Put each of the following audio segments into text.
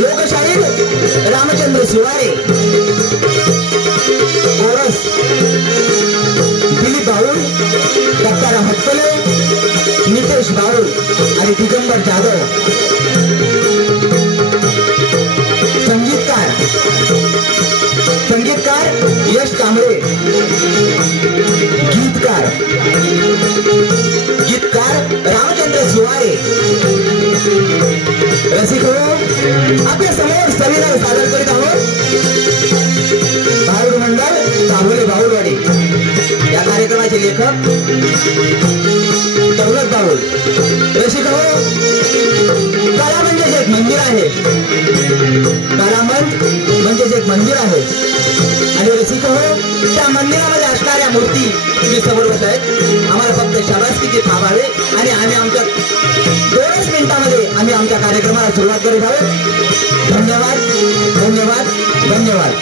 लोकशाहीर रामचंद्र शिवारे, कोरस दिलीप बाऊल, दत्ताराम हटकले, नितेश बाऊल आणि दिगंबर जाधव. संगीतकार यश कांबळे, गीतकार रामचंद्र शिवारे. रसिक हो, आपल्या समोर संविधान सादर करीत आहोत बारूड मंडळ काभोले बाऊलवाडी. या कार्यक्रमाचे लेखक दौलत बाऊल. रसिक हो, कला म्हणजेच एक मंदिर आहे, कला म्हणजेच एक मंदिर आहे. आणि रसिक हो, त्या मंदिरामध्ये असणाऱ्या मूर्ती तुम्ही समोर बसत आहेत. आम्हाला फक्त शाबासकीची थाप आहे आणि आम्ही आमच्या 2 मिनिटांमध्ये आम्ही आमच्या कार्यक्रमाला सुरुवात करीत आहोत. धन्यवाद, धन्यवाद, धन्यवाद.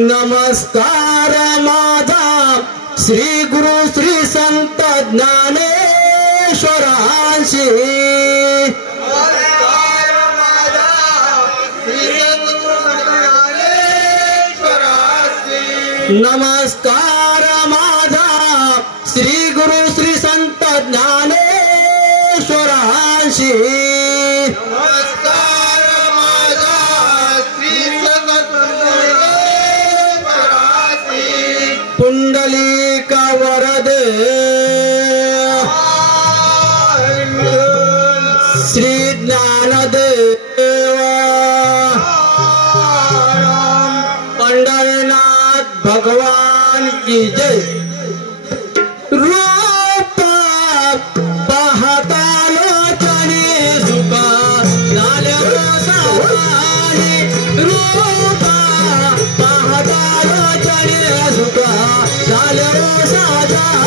नमस्कार माझा श्री गुरु श्री संत ज्ञानेश्वरांशी. नमस्कार माझा श्री गुरु श्री संत ज्ञानेश्वरांशी. पुंडलिक वरदे श्री ज्ञानदेव पंढरनाथ भगवान की जय. रूप पाहता लोचनी सुख झाले साने. रूप पाहता लोचनी सुख झाले साजाने.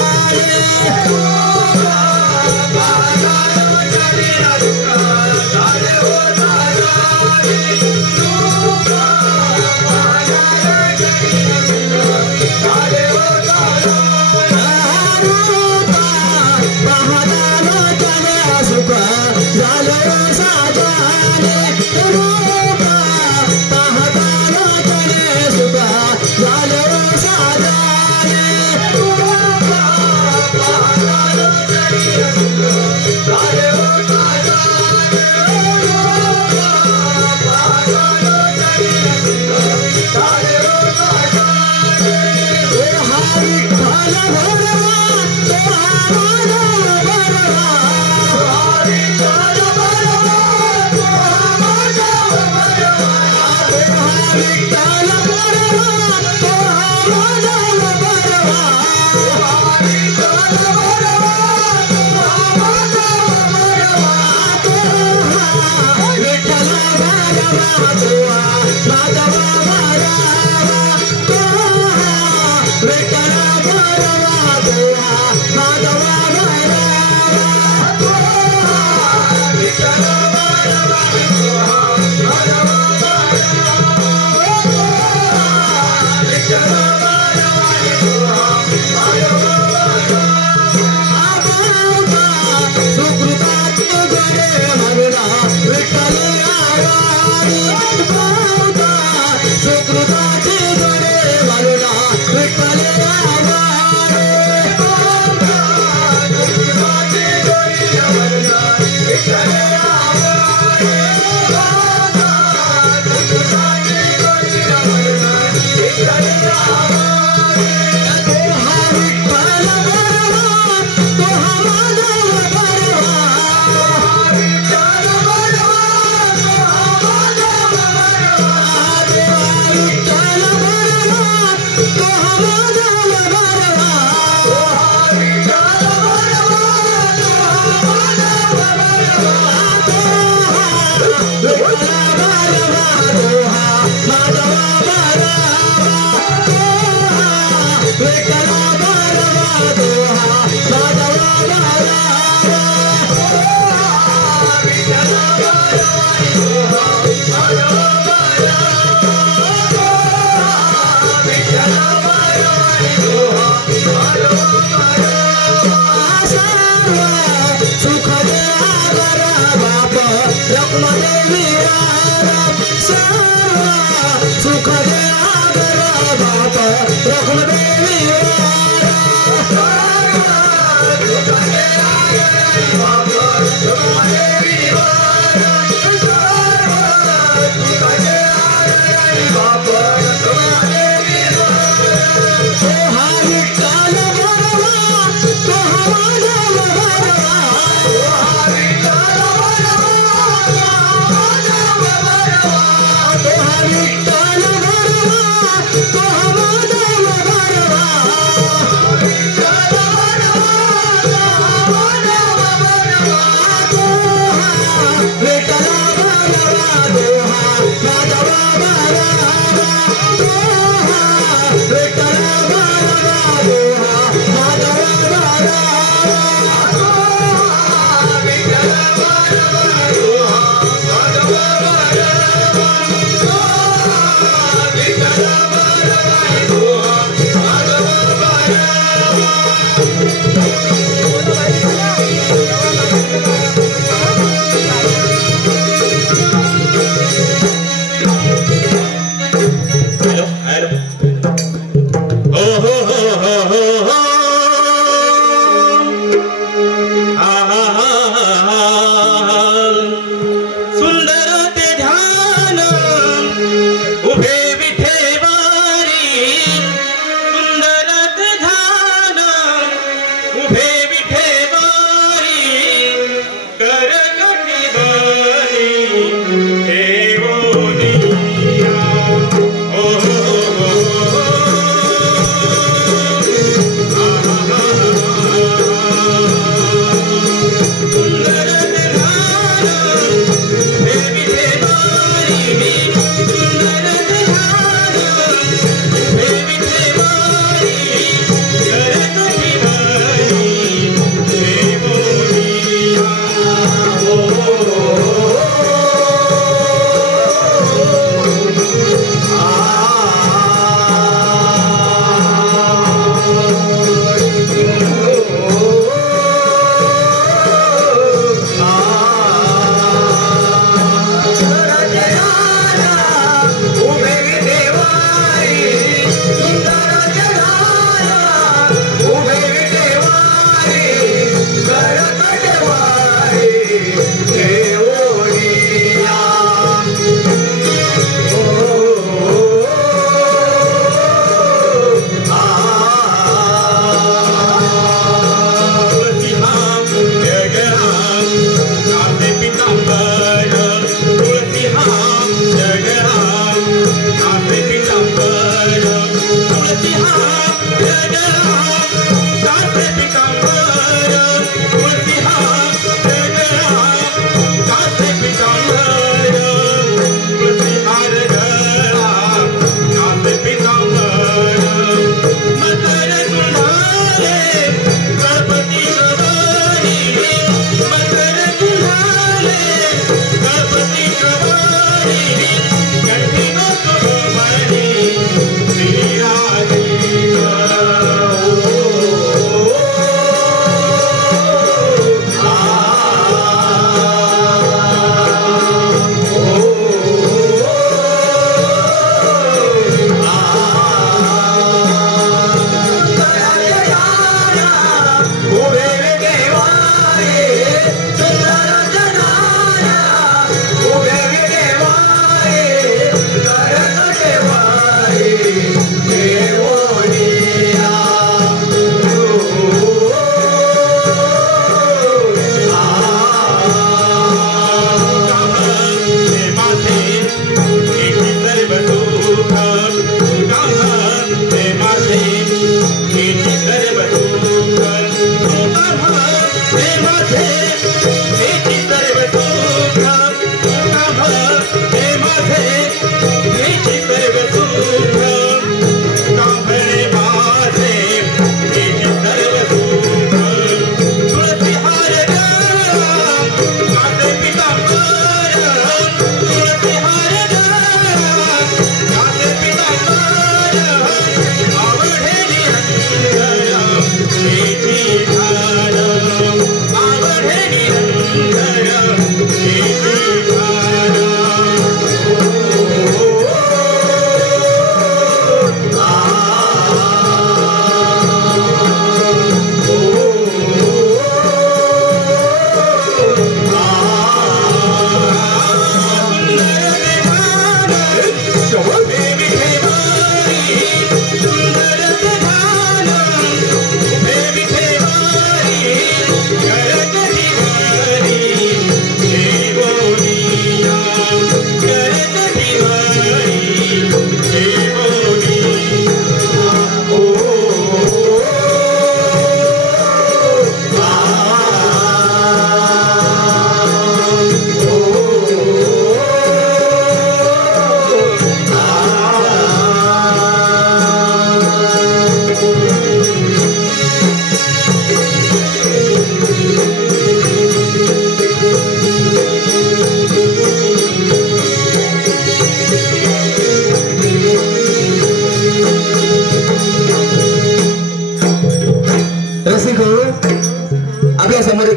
विठ्ठला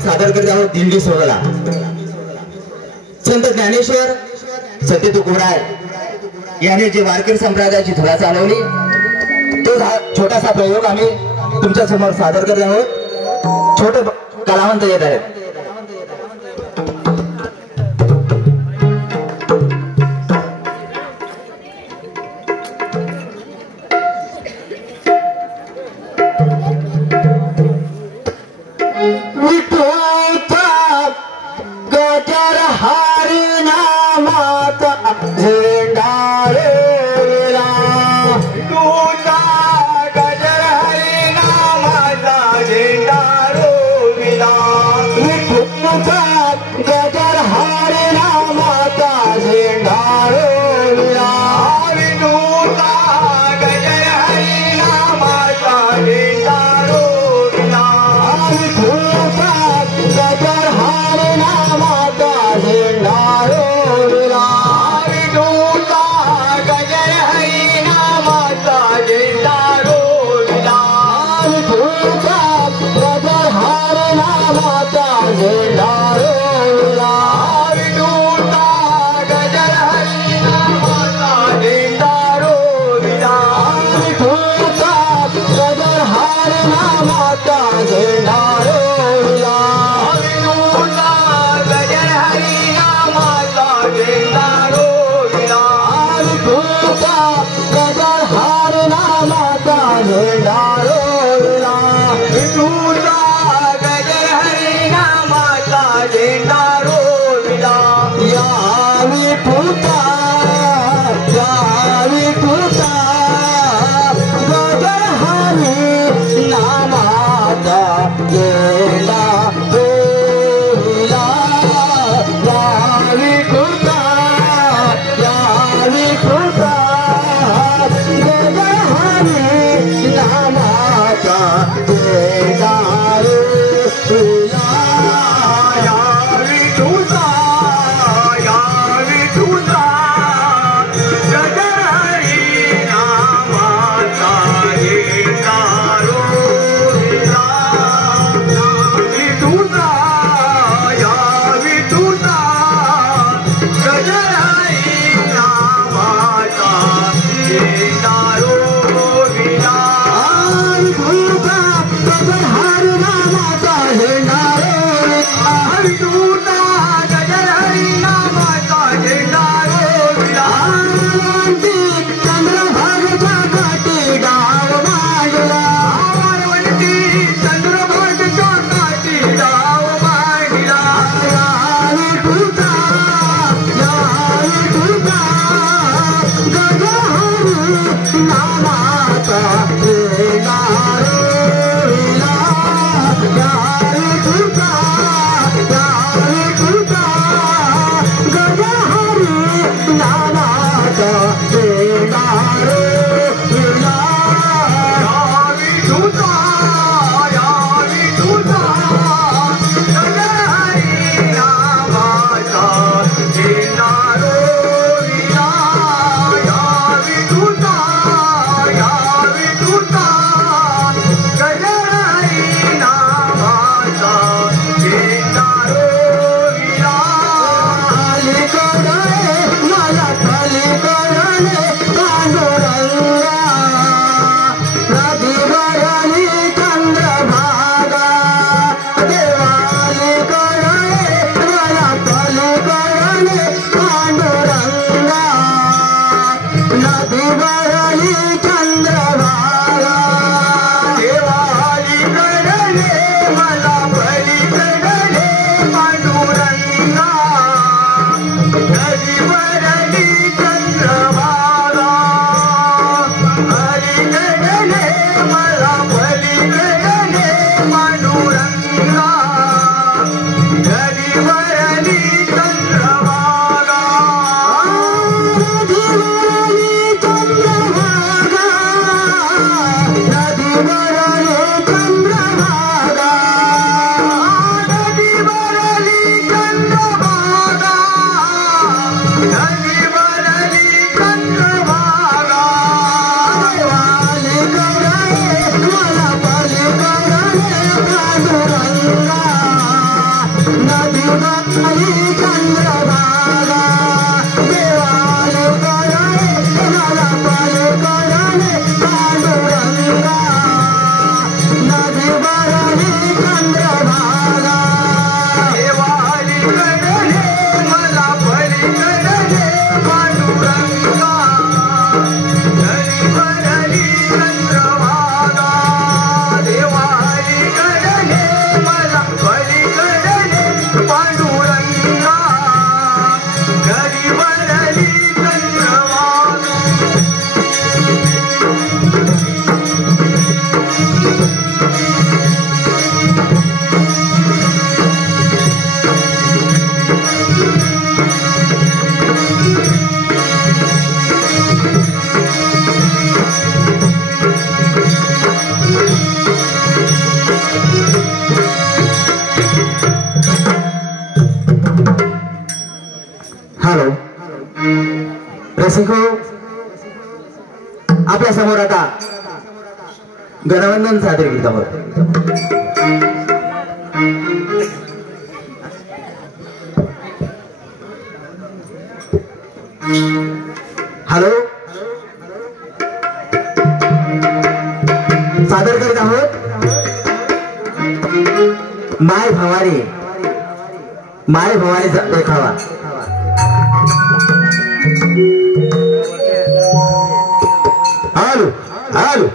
सादर करत आहोत दिंडी सोहळा। संत ज्ञानेश्वर सत्य तुकोबराय याने जे वारकरी संप्रदायाची धुरा चालवली तो छोटासा प्रयोग आम्ही तुमच्या समोर सादर करत आहोत। छोटे कलावंत येत आहेत। या विठुला रसिको, आपल्या समोर आता गणवंदन सादर करीत आहोत. हॅलो, सादर करीत आहोत माय भवानी, माय भवानीचा देखावा. हॅलो हॅलो,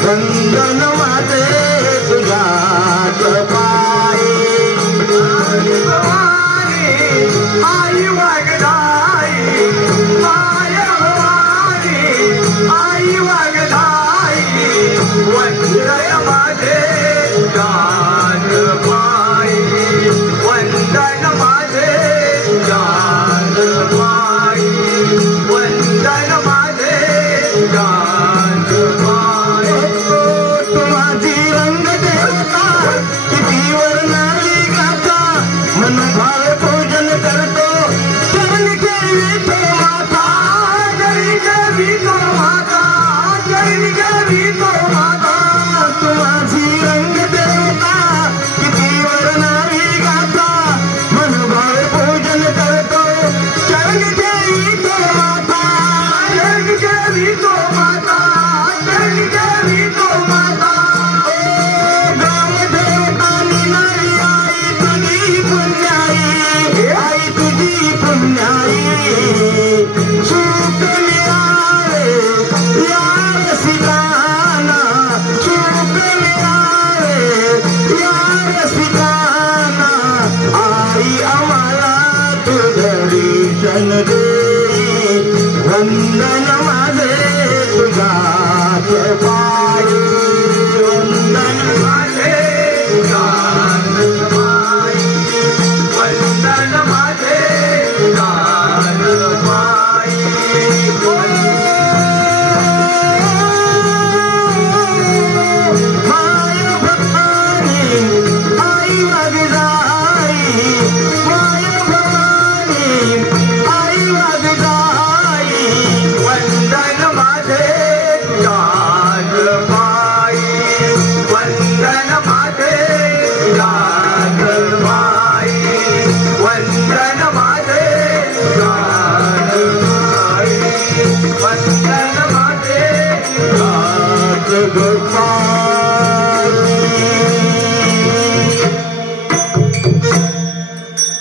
वंदन माझे तुझ्या पायी आई दर्शन दे वंदन माझे तुझ्याच पायी वंदन माझे तुझ्याच पायी वंदन माझे तुझ्याच पायी माय भवानी आई वागजाई माय भवानी आई वागजाई वंदन माझे तुझ्याच पायी वंदन माझे तुझ्याच पायी वंदन माझे तुझ्याच पायी वंदन माझे तुझ्याच पायी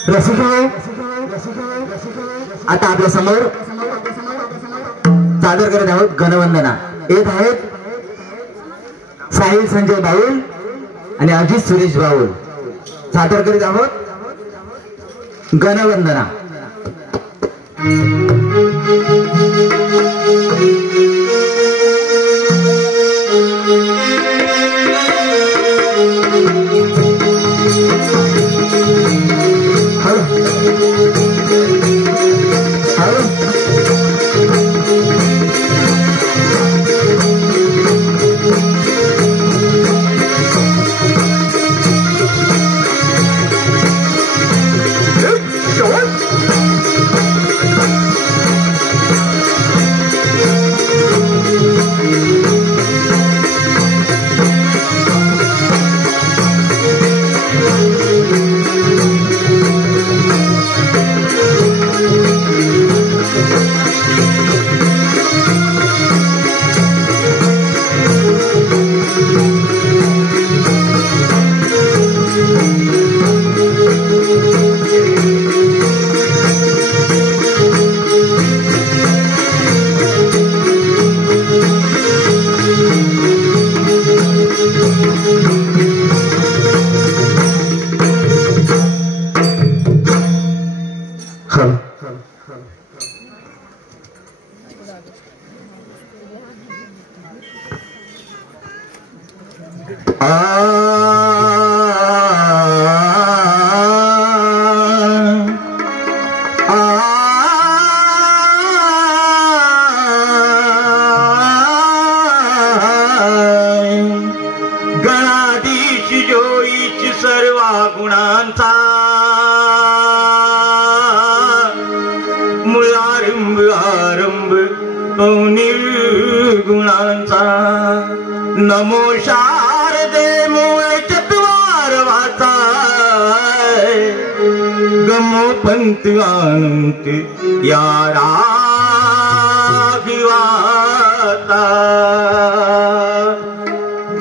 रसिक आता आपल्या समोर सादर करत आहोत गणवंदना. येत आहेत साहिल संजय बाऊल आणि अजित सुरेश बाऊल. सादर करीत आहोत गणवंदना. गणाधीश जोईच सर्व गुणांचा मुळारंभ आरंभ निर्गुणांचा नमो शारदे मूळ चत्वार वाचा गमो पंत अनंत या राघवाता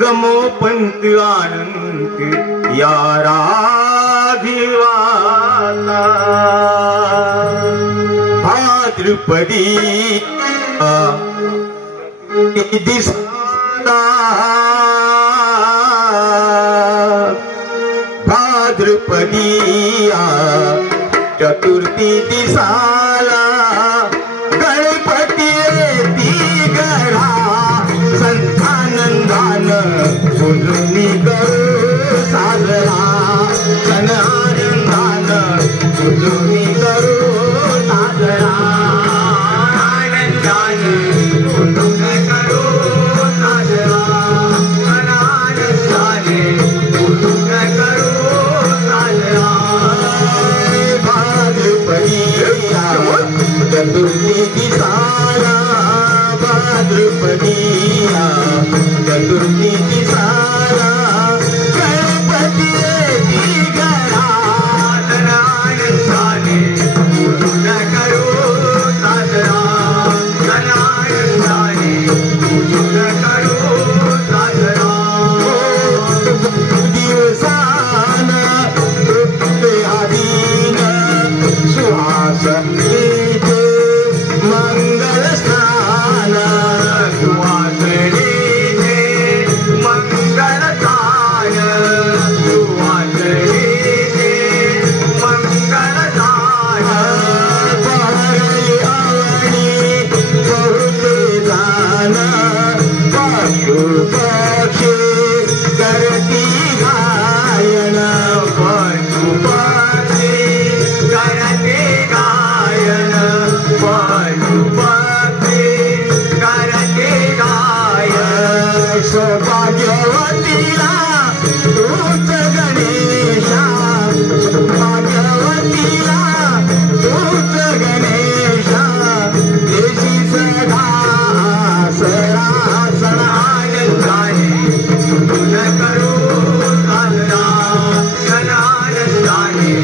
गमो पंत अनंत या राघवाता भाद्रपदी दिसता भाद्रपदी चतुर्थी दिसाला गणपती येती घरा संतानंदान उजनी करू साजरा सन आनंदान उजनी करू साजरा आनंदान उजनी करू साजरा सन आनंदाने उजनी करू साजरा भाद्रपदी चतुर्थी दिसाला भाद्रपदी चतुर्थी दिसाला गणपती येती घरा आनंदाने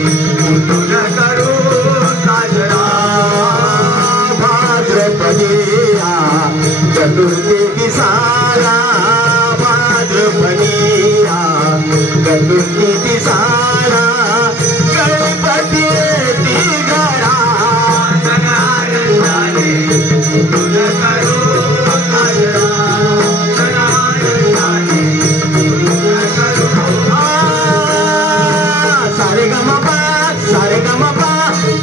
कुठून करू साजरा भाद्रपदिया चतुर्थी दिसाला भाद्रपदिया चतुर्थी दिसाला गणपती येती घरा सणानंदाने कुठून करू साजरा सणानंदाने कुठून करू सारे गमपा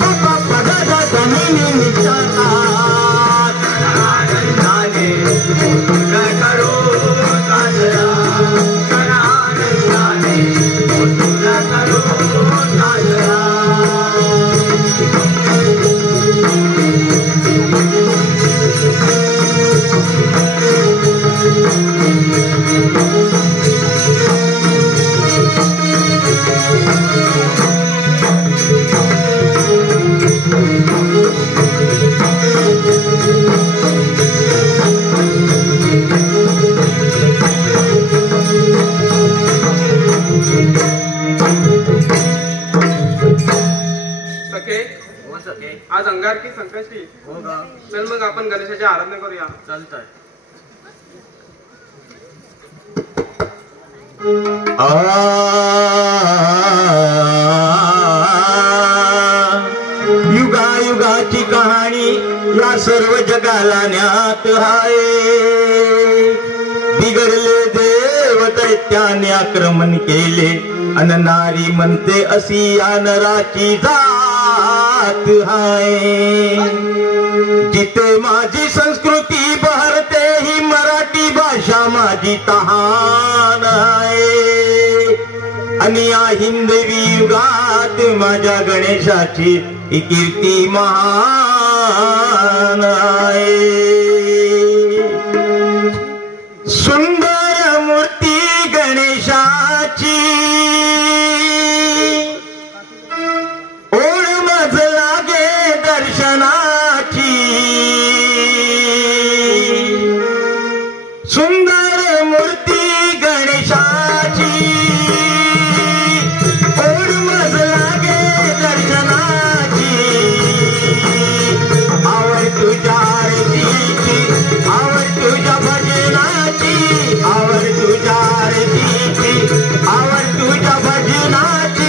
पप्पा पगद जमिनी निचाला सणानंदाने कुठून करू साजरा सणानंदाने कुठून करू साजरा आज अंगारकी संकष्टी. हो का? चल मग आपण गणेशाची आराधना करूया. चालतंय. युगायुगाची कहाणी या सर्व जगाला ज्ञात आहे. बिघडले देव दैत्याने आक्रमण केले अन नारी म्हणते अशी या नराची जात आहे. जिथे माझी संस्कृती बहरते ही मराठी भाषा माझी तहान आहे. आणि या हिंदवी युगात माझ्या गणेशाची ही कीर्ती महान आहे. सुंदर मूर्ती गणेशाची ओढ मज लागे दर्शनाची. सुंदर मूर्ती गणेशाची ओढ मज लागे दर्शनाची. आवड तुझ्या आरतीची आवड तुझ्या भजनाची आवड तुझ्या आरतीची आवड तुझ्या भजनाची.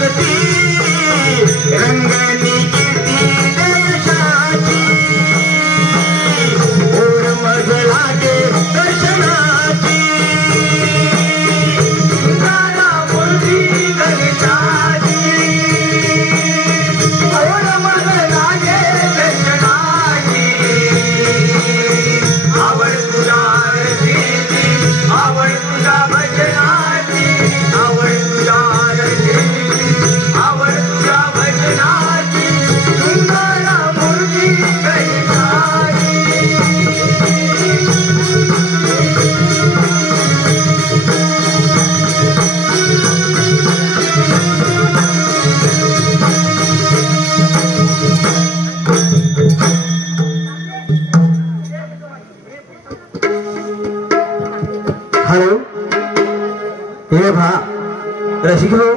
भक्ती रंगनी कीर्ती देशाची ओर मज लागे दर्शनाची गाडा मुरली गणेशाची ओर मज लागे दर्शनाची आवड तुझ्या आरतीची आवड तुझ्या भजनाची आवड तुझ्या आरतीची आवड तुझ्या भजनाची सुंदर मूर्ती गणेशाची हॅलो हे भा रसिक हो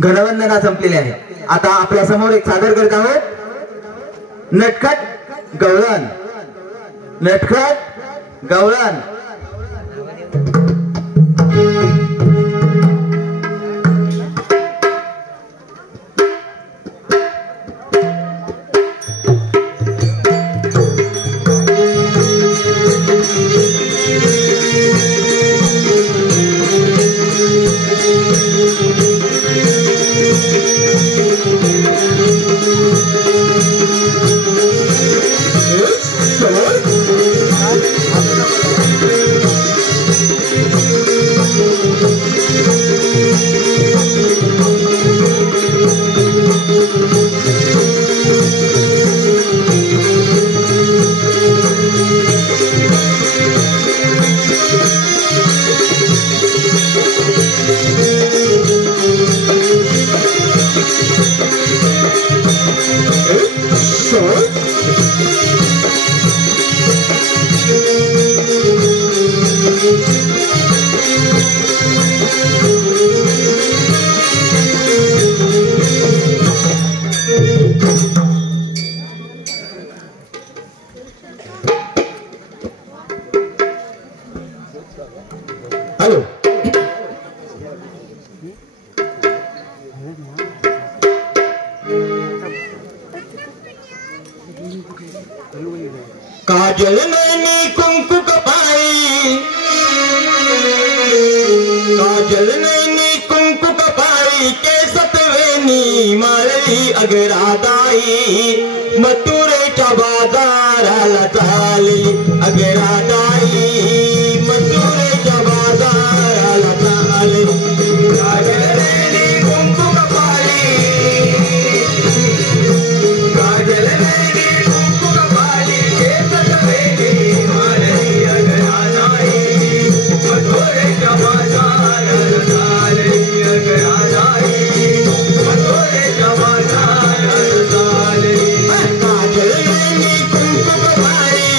घनवंदना संपलेली आहे. आता आपल्या समोर एक सादर करत आहोत नटखट गवळण. नटखट गवळण. हॅलो काजल नैनी कुंकू कपाळी काजल नैनी कुंकू कपाळी केसत वेणी माळी अगरादाई मथुरेच्या बाजाराला चालली अगरादाई मथुरेच्या बाजाराला चालली काजल नैनी कुंकू कपाळी काजल नैनी कुंकू कपाळी केसत वेणी माळी अगरादाई मथुरेच्या बाजाराला चालली अगरादाई मथुरेच्या बाजाराला चालली काजल नैनी कुंकू कपाळी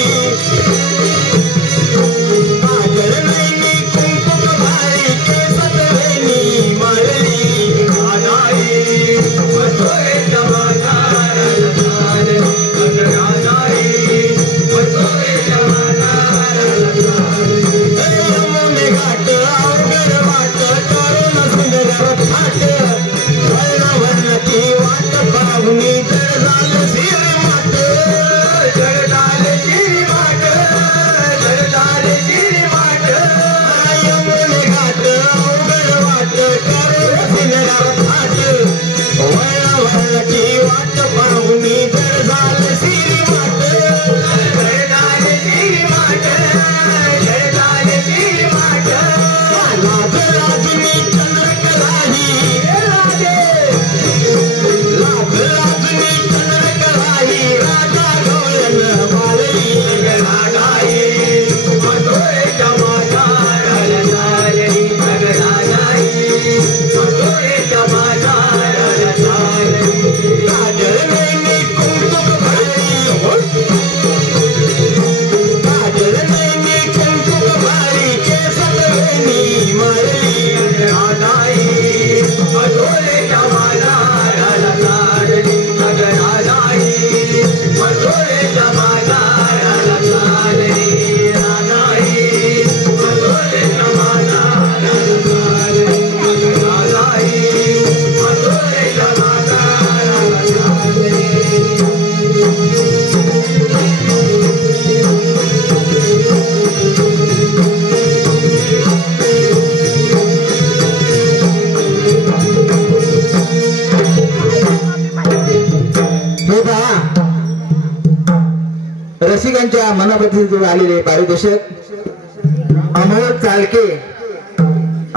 रसिकांच्या मनापती आलेले पारितोषिक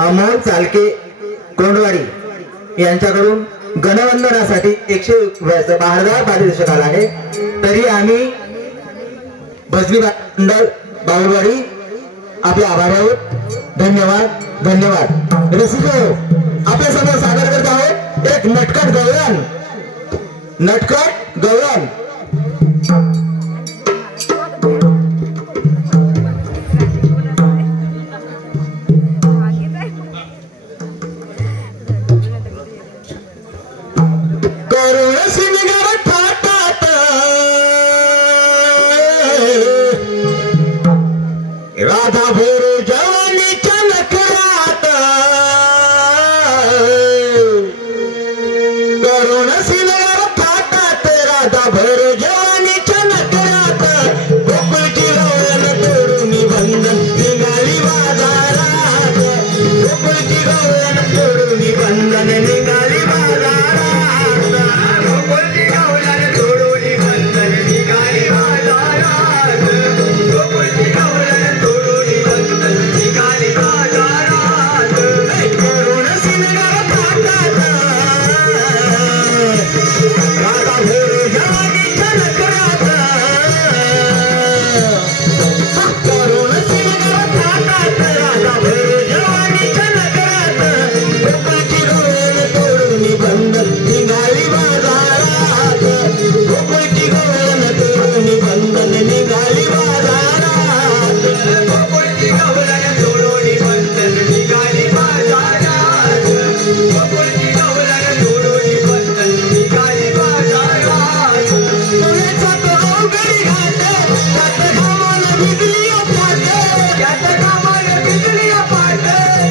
अमोल चालके कोंडवाडी यांच्याकडून गणवंदनासाठी 112 पारितोषिक आला आहे. तरी आम्ही भजनी मंडळ बावळवाडी आपले आभार आहोत. धन्यवाद. रसिको आपल्या समोर सादर करत आहोत एक नटखट गवळण. राधा भोर जवानीच्या नखरात करुण सिनेर थाटात राधा भोर जवानीच्या नखरात गोकुळची गवळण तोडून बंधन निघाली बाजारात. गोकुळची गवळण तोडून बंधन निघाली बाजारात. गोकुळची गवळण तोडून बंधन निघाली बाजारात. गोकुळची गवळण तोडून बंधन निघाली बाजारात. करुण सिनेर थाटात राधा भोर जवानीच्या नखरात करुण सिनेर थाटात राधा भोर जवानीच्या नखरात गोकुळची गवळण तोडून बंधन निघाली बाजारात. गोकुळची गवळण तोडून बंधन निघाली बाजारात. गोकुळची गवळण तोडून बंधन निघाली बाजारात. गोकुळची गवळण तोडून बंधन निघाली बाजारात. पुण्याचा तो अवघडी घाट त्यात घामान भिजली फाट. त्यात कामाला बिजली पाट.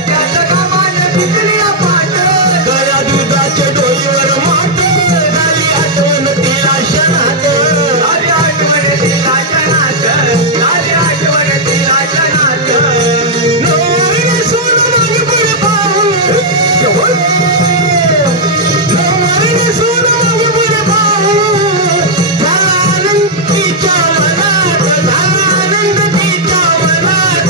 त्यात कामाला बिजली पाट. गळ्या दुधाचे डोईवर माट झाली आठवण तिला क्षणात. झाली आठवण तिला क्षणात. झाली आठवण तिला क्षणात. नवरीने सोनं मागे पुढे पाहून नवरीने सोनं मागे पुढे पाहून झाला आनंद तिच्या मनात. झाला आनंद तिच्या मनात.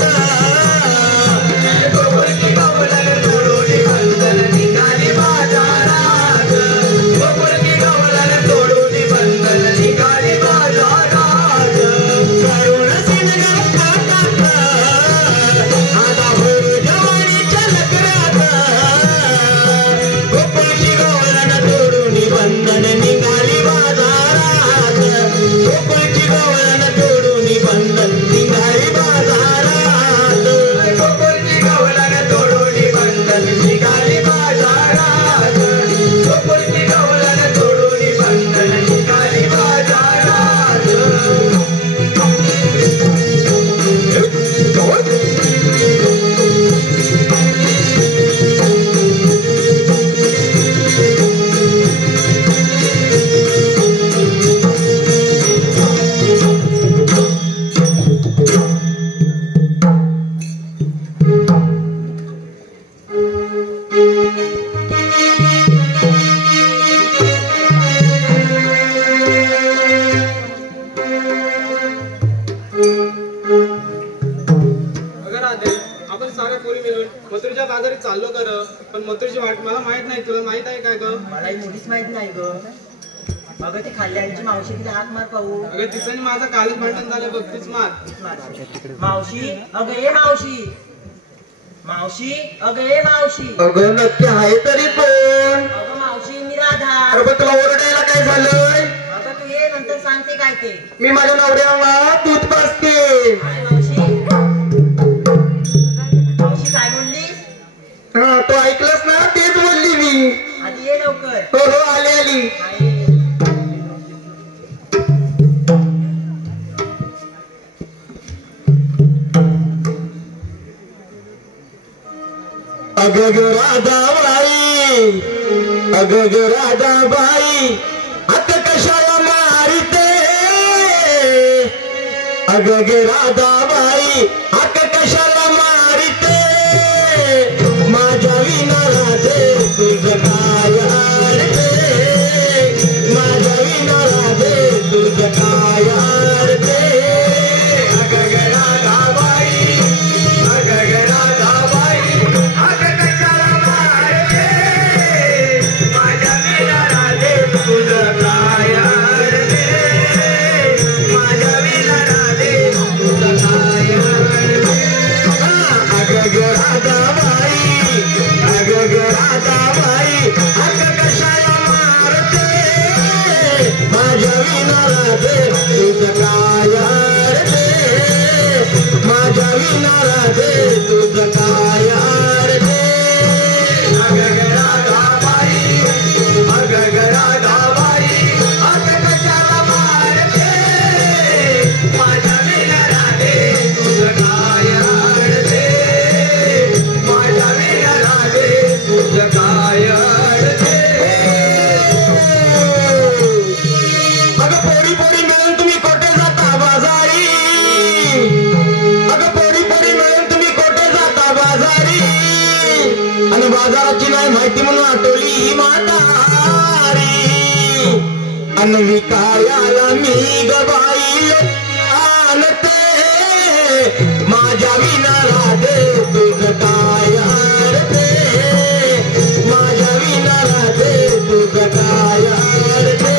गोकुळची गवळण तोडून बंधन निघाली बाजारात. गोकुळची गवळण तोडून बंधन निघाली बाजारात. करुण सिनेर थाटात राधा भोर जवानीच्या नखरात गोकुळची गवळण तोडून बंधन निघाली बाजारात. गोकुळची गवळण तोडून बंधन निघाली बाजारात. गोकुळची गवळण तोडून बंधन निघाली बाजारात. गोकुळची गवळण तोडून बंधन निघाली बाजारात. अगं राधे, आपण साऱ्या पोरी मिळून मथुरेच्या बाजारी चाललो कर. पण मथुरेची वाट मला माहित नाही. तुला माहित आहे काय ग? मला ही मुलीच माहित नाही ग. अगं ती खाल्ल्याची मावशी तिला हाक मार पाहू. अगं तिचं माझं कालच भांडण झालं बघ. तीच मार. मावशी अगं ए मावशी. मावशी अगं ए मावशी. अगं नक्की आहे तरी कोण? अगं मावशी मी राधा. अरे पण तुला ओरडायला काय झालंय? अगं तू ये नंतर सांगते काय ते. मी माझ्या नवऱ्याला दूध पाजते. काय मावशी. मावशी काय बोललीस. हा तो ऐकलंस ना? तेच बोलली मी. आधी ये लवकर. हो आली. काय? अगं राधाबाई आता कशाला मारिते. अगं राधाबाई आता कशाला मारिते. माझ्या विना राधे तुझं काय आडते. माझ्या विना राधे तुझं काय आडते. नाही माहिती म्हणून आठवली ही म्हातारी अनविकायाला मी गबाई आणते माझ्या विनाला दे तुझ काय आरते माझ्या विनाला दे तुझ काय आरते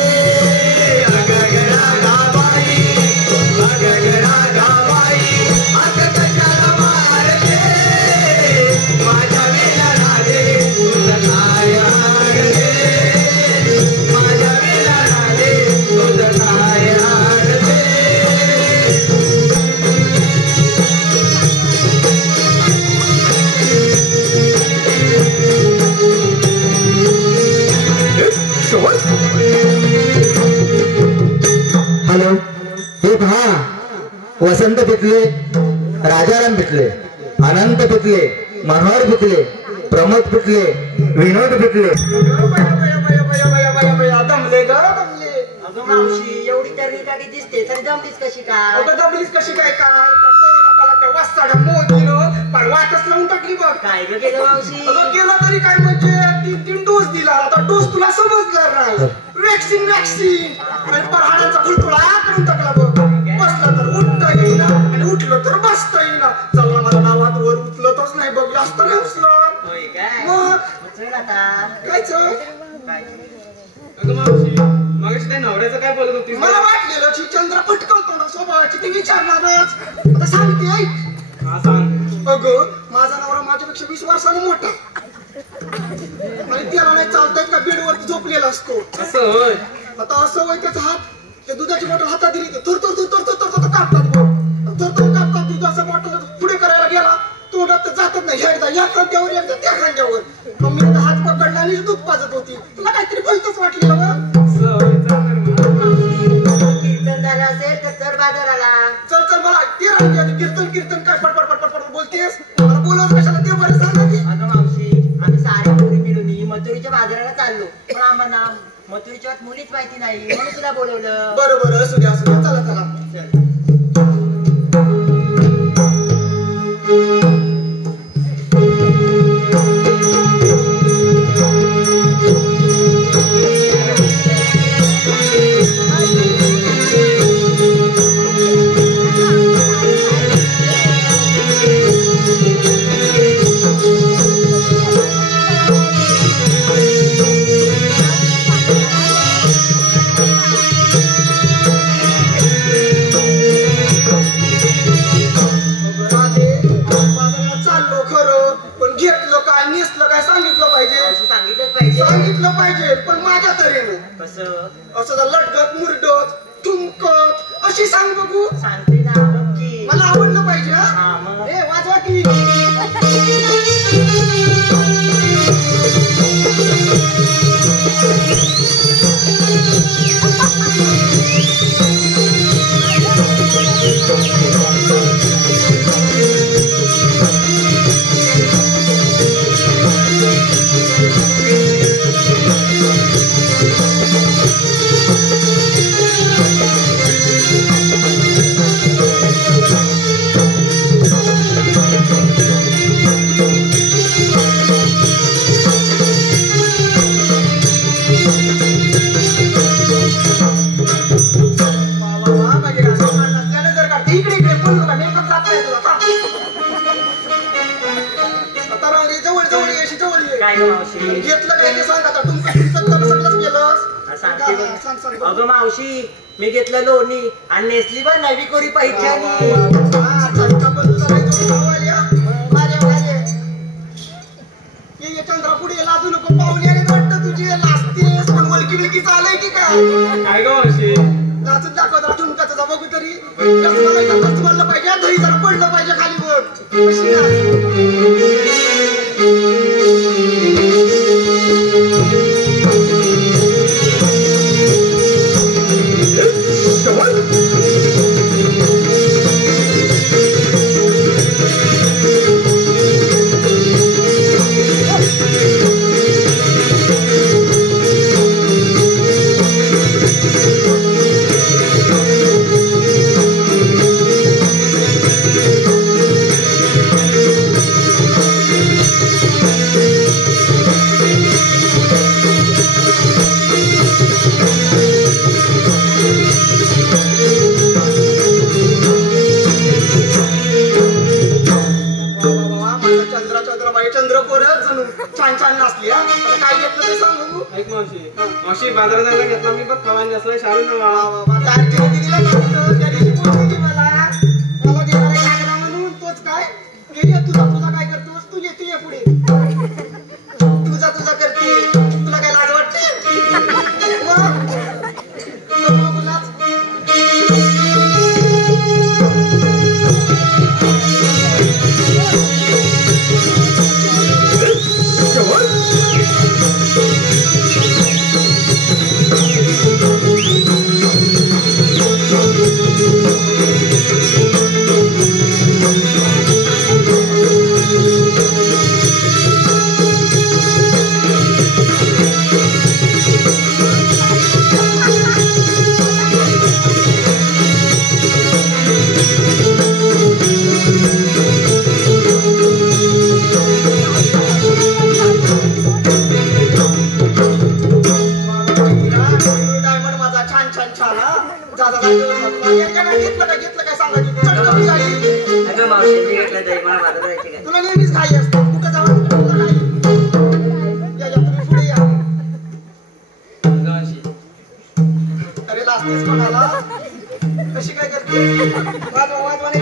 हॅलो हे पहा वसंत पितले राजाराम पितले अनंत पितले मनोहर पितले प्रमोद पितले विनोद पितले दमले ग दमले अगं मावशी एवढी तरी गाडी दिसते तरी दमलीच कशी काय अगं दमलीस कशी काय त्या वाजताड्या मोदीनं पण वाटच लावून टाकली बघ काय ग केलं मावशी अगं गेला तरी काय म्हणजे 3 डोस दिला आता डोस तुला समजणार नाही वॅक्सिन आणि परहाडांचा खुलतुळा करून टाकला बघ बसला तर उठता येईना आणि उठलं तर बसता येईना चला माझ्या नावात वर उचलतच नाही बघ जास्त नाही उचलत होय काय मग चल आता कायच काय अगं मावशी मगाशी त्या नवऱ्याचं काय बोलत होतीस मला वाटलेलं की चंद्र पटकवतो ना स्वभावाची ती विचारणारच आता सांगते ऐक हा सांग अगं माझा नवरा माझ्यापेक्षा 20 वर्षांनी मोठा आणि त्याला नाही चालता का बेडवरती झोपलेला असतो असं होय आता असं होय त्याचा हात ते दुधाची बॉटल हातात दिली तर थुर कापतात थुर कापतात दुधाचा बॉटल पुढे करायला गेला तोंडात जातच नाही एकदा या खांद्यावर एकदा त्या खांद्यावर मग मी हात पकडला आणि दूध पाजत होती तुला काहीतरी भलतच वाटलेलं मग असं होय कीर्तन झालं असेल तर चल बाजाराला चल मला ते राहते कीर्तन काय पटपट बोलतेस मला बोलवत कशाला ते बरं सांग की अगं मावशी आम्ही साऱ्या मुली मिळून मथुरीच्या बाजाराला चाललो पण आम्हाला मथुरीच्या मुलीच माहिती नाही म्हणून तुला बोलवलं बरं असू द्या चला चल सांगितलं पाहिजे पण माझ्या तऱ्हेने कसं असं लटकत मुरडत ठुमकत अशी सांग बघू सांगते ना नक्की मला आवडलं पाहिजे हा मग ए वाजवा की घेतलं काय ते सांग आता सगळंच केलं अगं मावशी मी घेतलं लोणी आणि नेसली पण नवी कोरी पैठणी चंद्रा पुढे लाजू नको पाहुणे वाटतं तुझी लाजतेस पण वलकी बिलकी चालय की काय गं मावशी लाजून दाखव जरा ठुमकाचं जा बघू तरी कसं म्हणलं पाहिजे दही जरा पडलं पाहिजे खाली बघ कशी ऐक मावशी मावशी बाजारात जायला घेतला मी पण खवा नसला शाळेत ना तुझा काय करतोस तू ये पुढे तुझा करते तुला काय लाज वाटते तुला नेहमीच घाई असते कुठं जावं तुला या तुम्ही पुढे या अरे लाजतेस कोणाला कशी काय करते वाजवाने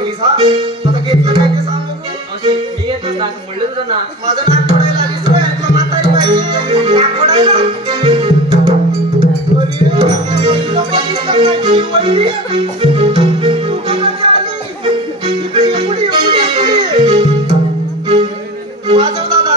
आता घेतलं काय ते सांग माझं नाक पडायला आलीस रे तुला म्हातारी पाहिजे नाक पडायला वाजव दादा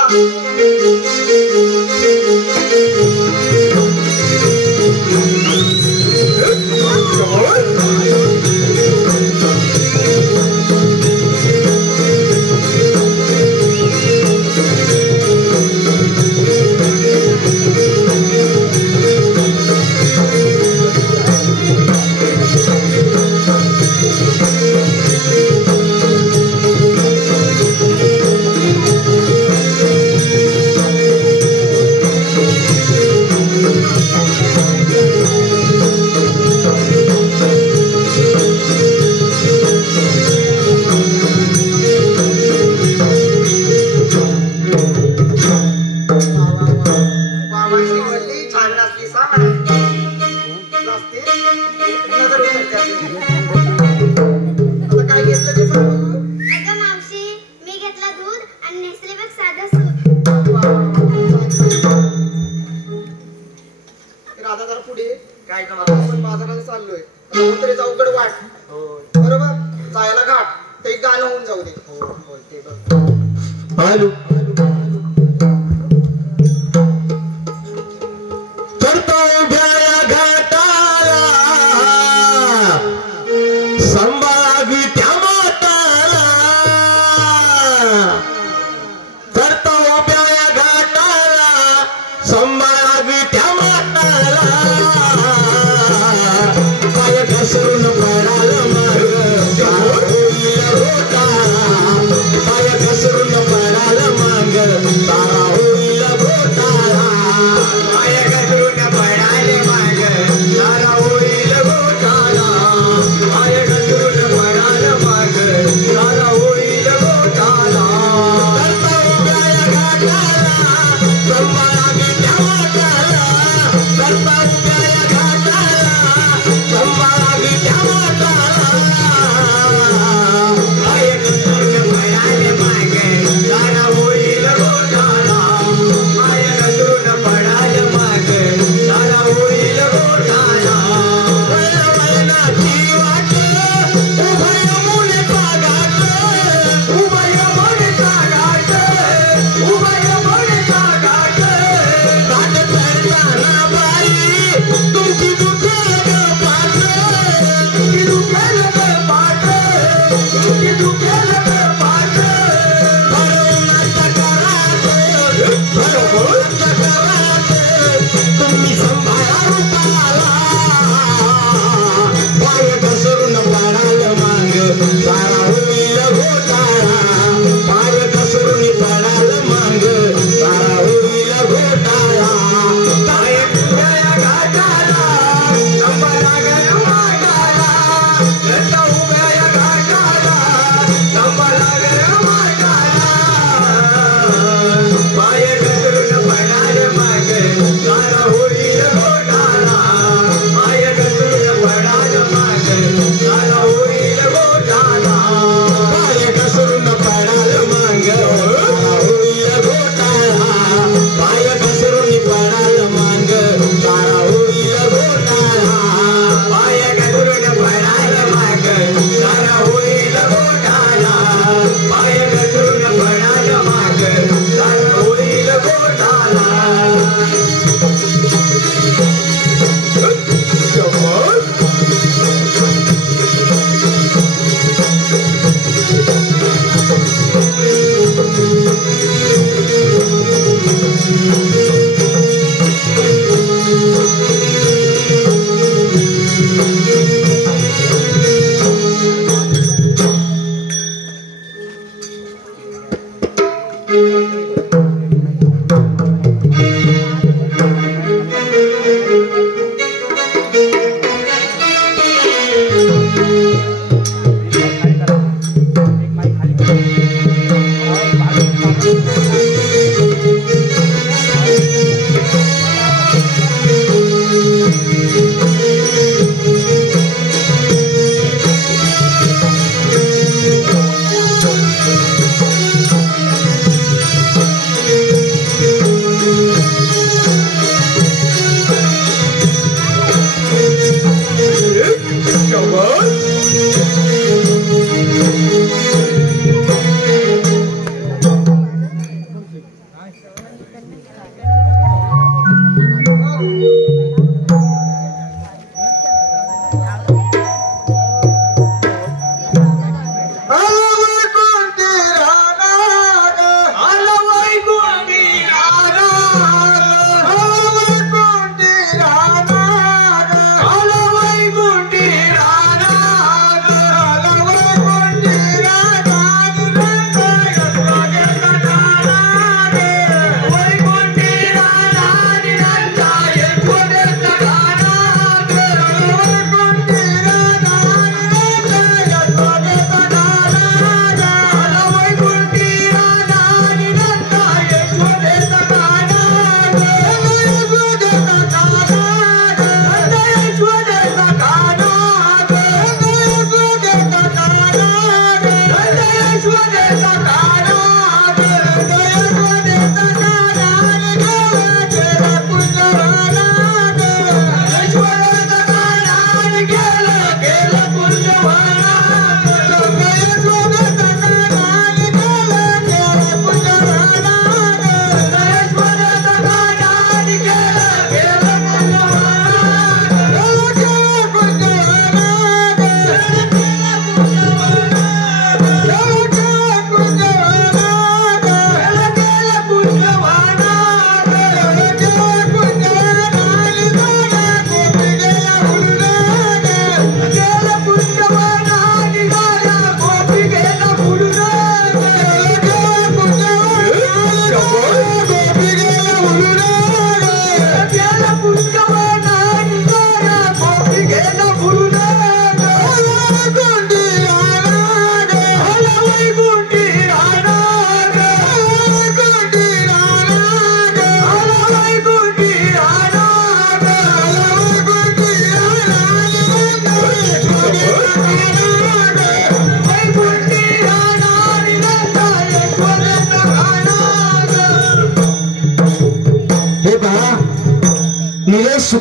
बाजाराला चाललोय उतरेचा उघड वाट बरोबर जायला घाट ते गाणं होऊन जाऊ दे घसरून पडाल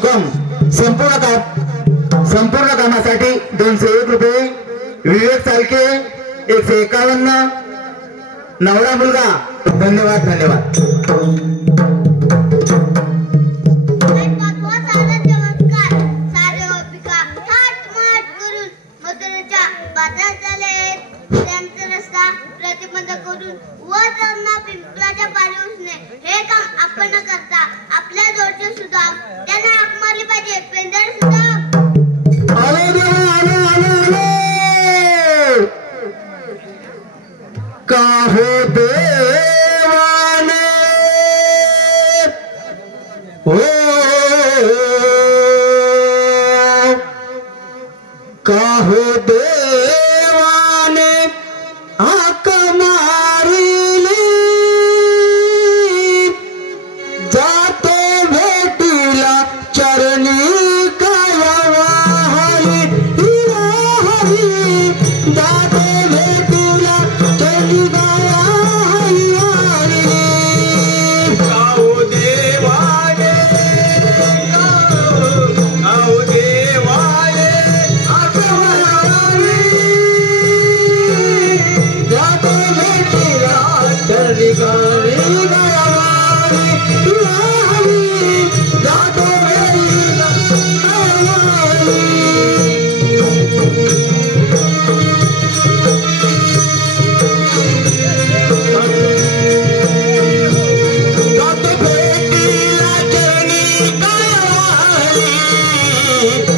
सुकम संपूर्ण कामासाठी 201 रुपये. विवेक चालके 151. नवरा मुलगा. धन्यवाद धन्यवाद. पिंपळाच्या पाणी हे काम आपण न करता आपल्या जोडचे सुद्धा त्यांना हाक मारली पाहिजे. पेंदर सुद्धा का हो देवाने हो का हो देवाने हाक मारिली जातो भेटीला चरणी काया वाहली हिरा हरी जातो भेटीला चरणी काया हरी गाओ देवाने गाओ देवाने आकमारी जातो भेटीला चरणी काया वाहली हिरा हरी जातो भेटीला काया जातो भेटीला चरणी काया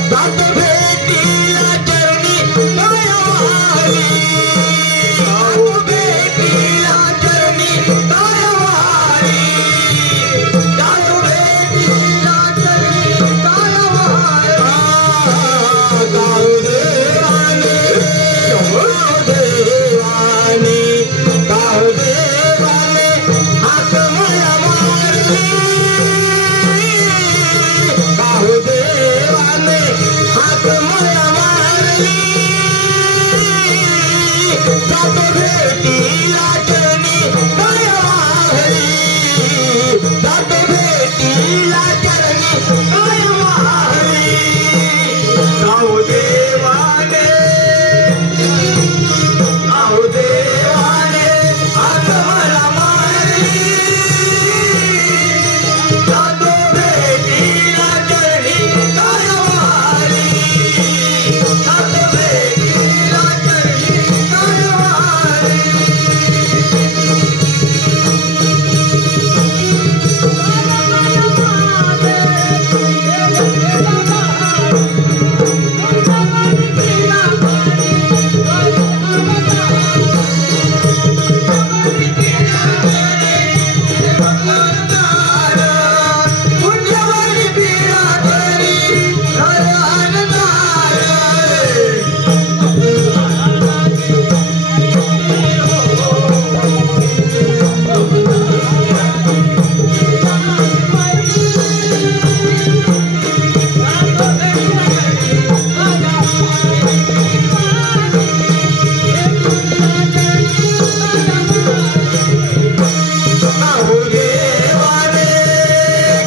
जातो भेटीला चरणी काया जातो भेटीला चरणी काया जातो भेटीला चरणी काया गाऊ देवाने गाऊ देवाने हाक मला मारली गाऊ देवाने हाक मला मारली जातो भेटीला चरणी काया जातो भेटीला चरणी काया गाओ देवाने गाओ देवाने आकमाला मारली जातो भेटीला चरणी काया जातो भेटीला चरणी पुण्यवाणी पीडा करी गाओ देवाने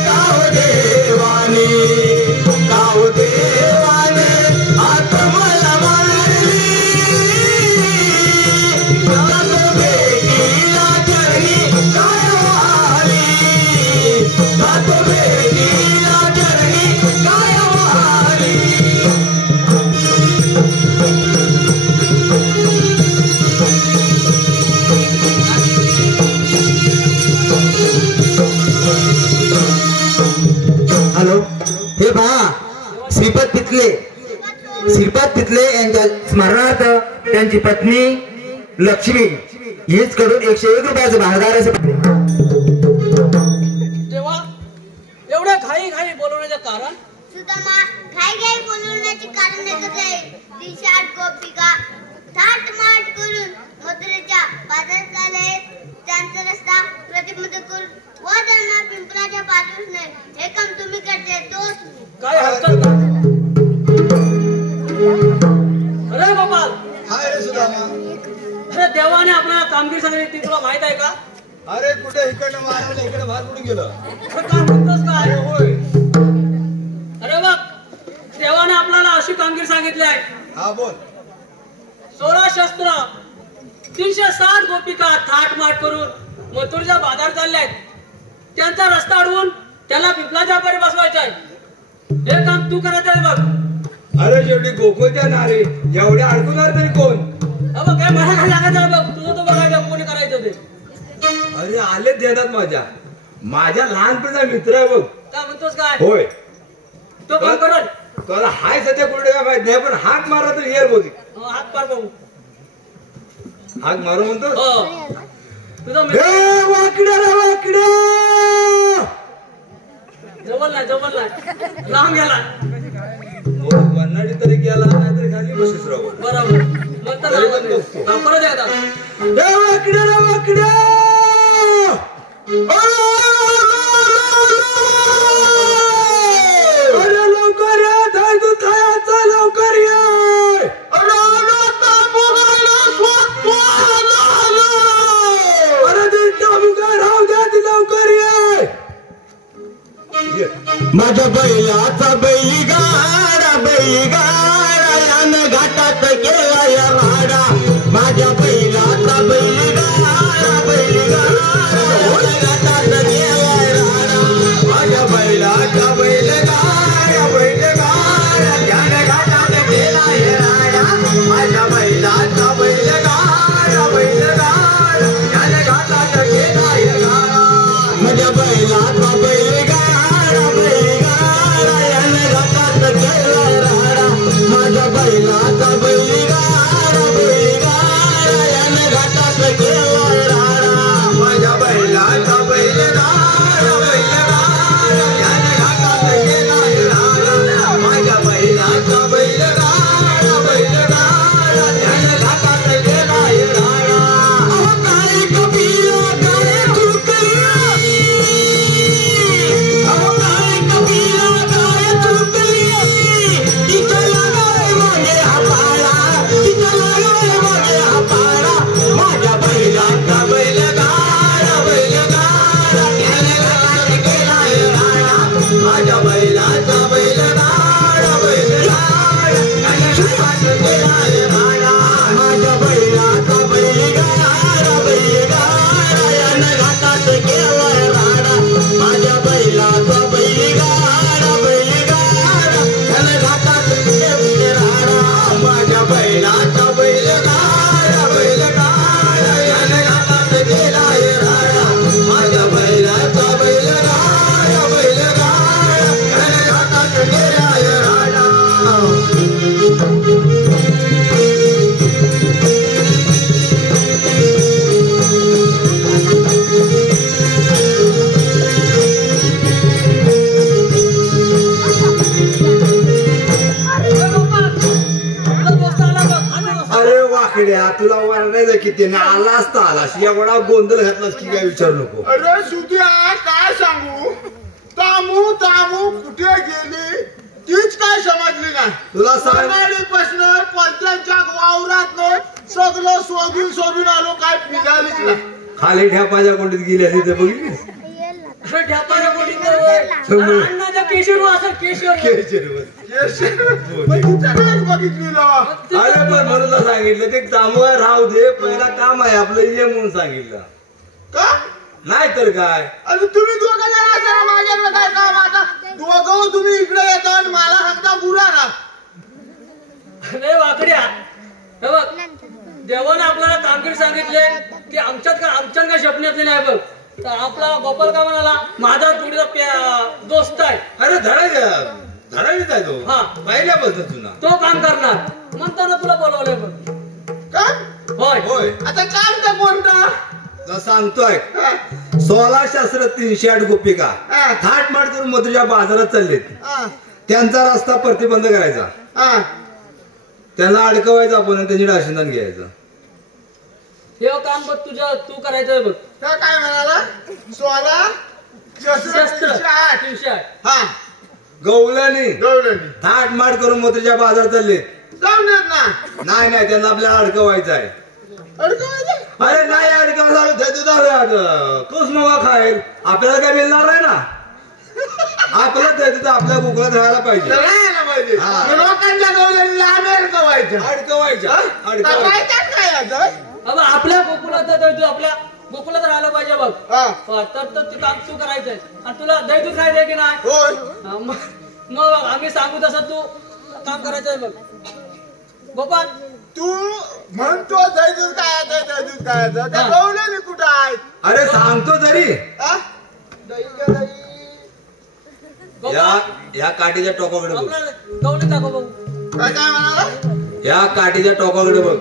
गाओ देवाने गाओ देवाने आत्मला मारली जातो भेटीला चरणी काया जातो भेटीला चरणी काया हॅलो हे पहा श्रीपाद पितले यांच्या स्मरणार्थ त्यांची पत्नी लक्ष्मी हीच कडून 101 रुपयाचं भागदार असे तेव्हा एवढ्या घाई बोलवण्याचं कारण सुदामा घाई बोलवण्याचे कारण एकच आहे. 308 गोपिका थाटमाट करून मथुरेच्या बाजारात आले. त्यांचा रस्ता प्रतिबंध करून व त्यांना पिंपळाच्या पाठवून हे काम तुम्ही करते तोच काय हरकत नाही. अरे गोपाल, हाय रे सुदामा. अरे देवाने आपल्याला कामगिरी सांगितली तुला माहित आहे का? अरे कुठे इकडनं मारवलं इकडे बाहेर कुठे गेलं अरे काय म्हणतोस काय? होय देवाने आपल्याला अशी कामगिरी सांगितली आहे. हा बोल. 16 शस्त्र 360 गोपिका थाटमाट करून मथुरेच्या बाजार चालले आहेत. त्यांचा रस्ता अडवून त्याला पिपलाच्या पारी बसवायचा आहे. हे काम तू करायचं आहे बघ. अरे शेवटी गोकुळच्या नारे एवढ्या अडकवणार तरी कोण? बघ काय मला काय सांगायचं आहे बघ. तुझं तो बघायचं कोणी करायचं ते. अरे आले देतात माझ्या लहानपणीचा मित्र आहे बघ. काय म्हणतोस काय? होय तो काम करल. तुला हाय सध्या कुठे काय माहित नाही, पण हाक मारा तर येईल बोली. हात पार बघू. हाक मारू म्हणतो. हो तुझा मित्र ए वाकड्या रे वाकड्या, जवळ नाही लांब गेला. वन्नाडी तरी गेला नाहीतरी खाली बसेस राहू. बरोबर म्हणता तरी पण बघतो. परत एकदा ए वाकड्या रे वाकड्या, अरे लवकर ये, धाय दूध खायचा लवकर ये. अरे ते टाबुका राहू द्या, ती लवकर ये. माझ्या बैलाचा बैलगाडा यानं घाटात गेला या राडा. माझ्या बैलाचा बैलगाडा यानं घाटात गेला राडा. माझ्या बैलाचा बैलगाडा यानं घाटात गेला राडा. माझ्या बैलाचा बैलगाडा यानं घाटात गेला राडा. माझ्या बैलाचा बैलगाडा यानं घाटात गेला राडा. माझ्या बैलाचा बैलगाडा यानं घाटात गेला राडा. माझ्या बैलाचा बैलगाडा यानं घाटात गेला राडा. माझ्या बैलाचा बैलगाडा यानं घाटात गेला राडा. अहो काय कपिला काय चुकली, अहो काय कपिला काय चुकली. तिच्या लागोय मागे हा पाळा, तिच्या लागोय मागे हा पाळा. माझ्या बैलाचा बैलगाडा यानं घाटात गेला राडा. माझ्या बैलाचा बैलगाडा यानं घाटात गेला राडा. माझ्या बैलाचा बैलगाडा यानं घाटात गेला राडा. माझ्या बैलाचा बैलगाडा यानं घाटात गेला राडा. माझ्या बैलाचा बैलगाडा यानं घाटात गेला राडा. माझ्या बैलाचा बैलगाडा यानं घाटात गेला राडा. अरे वाकड्या, तुला वारडायचं किती ना आला असता आलास, एवढा गोंधळ घातलास की काय विचारू नको. अरे सुद्या काय सांगू, तामू कुठे गेली तीच काय समजली नाही. तुला सांग प्रश्न पंचांच्या वावरात सगळं शोधून आलो, काय पिलालीच नाही. खाली ठ्यापाच्या कोंडीत गेली असती तर बघितली. ढ्यापाच्या बोटीत अण्णाच्या केशर असं केशर बघितली ना. अरे पण म्हणून सांगितलं ते तांबूळ राहू दे, पहिला काम आहे आपलं ये म्हणून सांगितलं. का नाही तर काय. अरे तुम्ही दोघं जण असा माझ्याकडे काय काम, आता दोघं तुम्ही इकडे येता आणि मला सांगता बुरा ना. अरे वाकड्या, हे बघ देवाने आपल्याला कामगिरी सांगितले की आमच्यात काय स्वप्नातले नाही बघ. तर आपला गोपाल का म्हणाला माझा जोडीचा दोस्त आहे. अरे धडावीत आहे तो. हा. पहिल्यापासून तुला तो काम करणार म्हणताना तुला बोलवलंय बघ. काय होय होय. आता काम तर कोणतं. तुला सांगतोय 16 शास्त्र 308 गोपिका हा. थाटमाट करून मथुरेच्या बाजारात चाललेत. हा, त्यांचा रस्ता प्रतिबंध करायचा, हा. त्यांना अडकवायचं आपण आणि त्यांची डाशिंदान घ्यायचं. हे काम बघ तू करायचंय बघ. तर काय म्हणाला 16 शस्त्र 308. 308. हा गवल्याने गवळणी थाटमाट करून मथुरेच्या बाजारात चालले. जाऊन देत ना. नाही त्यांना आपल्याला अडकवायचं आहे. अडकवायचं. अरे नाही अडकवलं कस मग खाईल, आपल्याला काय मिळणार नाही ना. आपलं द्यायचं तर आपल्या गोकुळात राहायला पाहिजे राहायला पाहिजे हा. मग लोकांच्या गवळणीला आम्ही अडकवायचं अडकवायचं अडकवायचं काय आता बाबा आपल्या गोकुळात दैदूत आपल्या गोकुळात राहायला पाहिजे बघ हा. तर ते काम तू करायचंय आणि तुला दैदूत राहायचंय की नाही होय हा, मग बघ आम्ही सांगू तसं तू काम करायचंय बघ गोपाल तू म्हणतो दैदूत काय त्या गवळणी कुठं आहेत अरे सांगतो तरी हा? दही का दही? गोपाल या काठीच्या टोकाकडे बघ आपला गवळी दाखव बघू काय काय म्हणाला या काठीच्या टोकाकडे बघ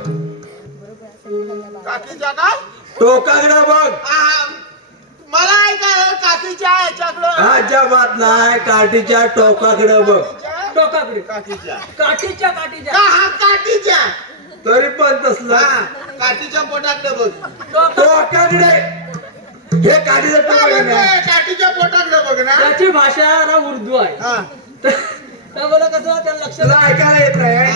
काकीच्या काय टोकाकडे बघ मला ऐकाय काकीच्या याच्याकडं अजिबात नाही काठीच्या टोकाकडे बघ टोकाकडे काकीच्या काठीच्या का काठीच्या हा काकीच्या तरी पण तसलं हा काकीच्या पोटाकडे बघ टोकाकडे हे काठीचं काय टोकाकडे म्हणतोय? काकीच्या पोटाकडे बघ ना त्याची भाषा ना उर्दू आहे हा त्यामुळे कसं त्याला लक्ष तुला ऐकायला येत हा, नाही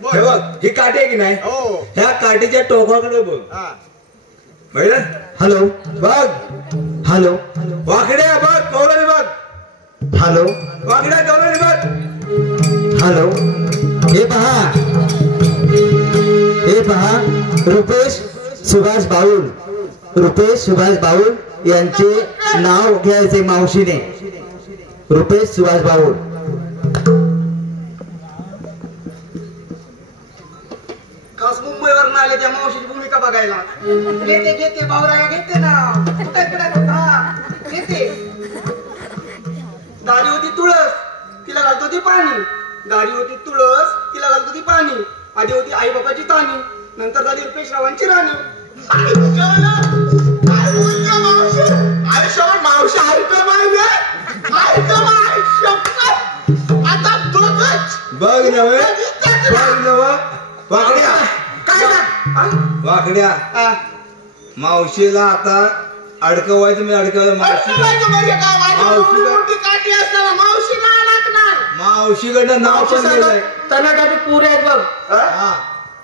बोल. हे बघ ही काठी आहे की नाही हो ह्या काठीच्या टोकाकडे बघ हा बघितलं हॅलो बघ हॅलो वाकड्या बघ कवळणी बघ हॅलो वाकड्या कवळणी बघ हॅलो हे पहा रुपेश सुभाष बाऊल यांचे नाव घ्यायचे मावशीने रुपेश सुभाष बाऊल खास मुंबईवरून आले त्या मावशीची भूमिका बघायला घेते भावराया घेते ना घेते दारी होती तुळस तिला घालतो ती पाणी दारी होती तुळस तिला घालतो ती पाणी आधी होती आई बाबाची ताणी नंतर झाली रुपेशरावांची राणी मावशी आता बघ नव्हे बघ नव वाकड्या काय सांग वाकड्या मावशीला आता अडकवायचं मी अडकवायचं मावशीकडनं नाव पण गेलंय कर्नाटकाची पुरी आहेत बघ हा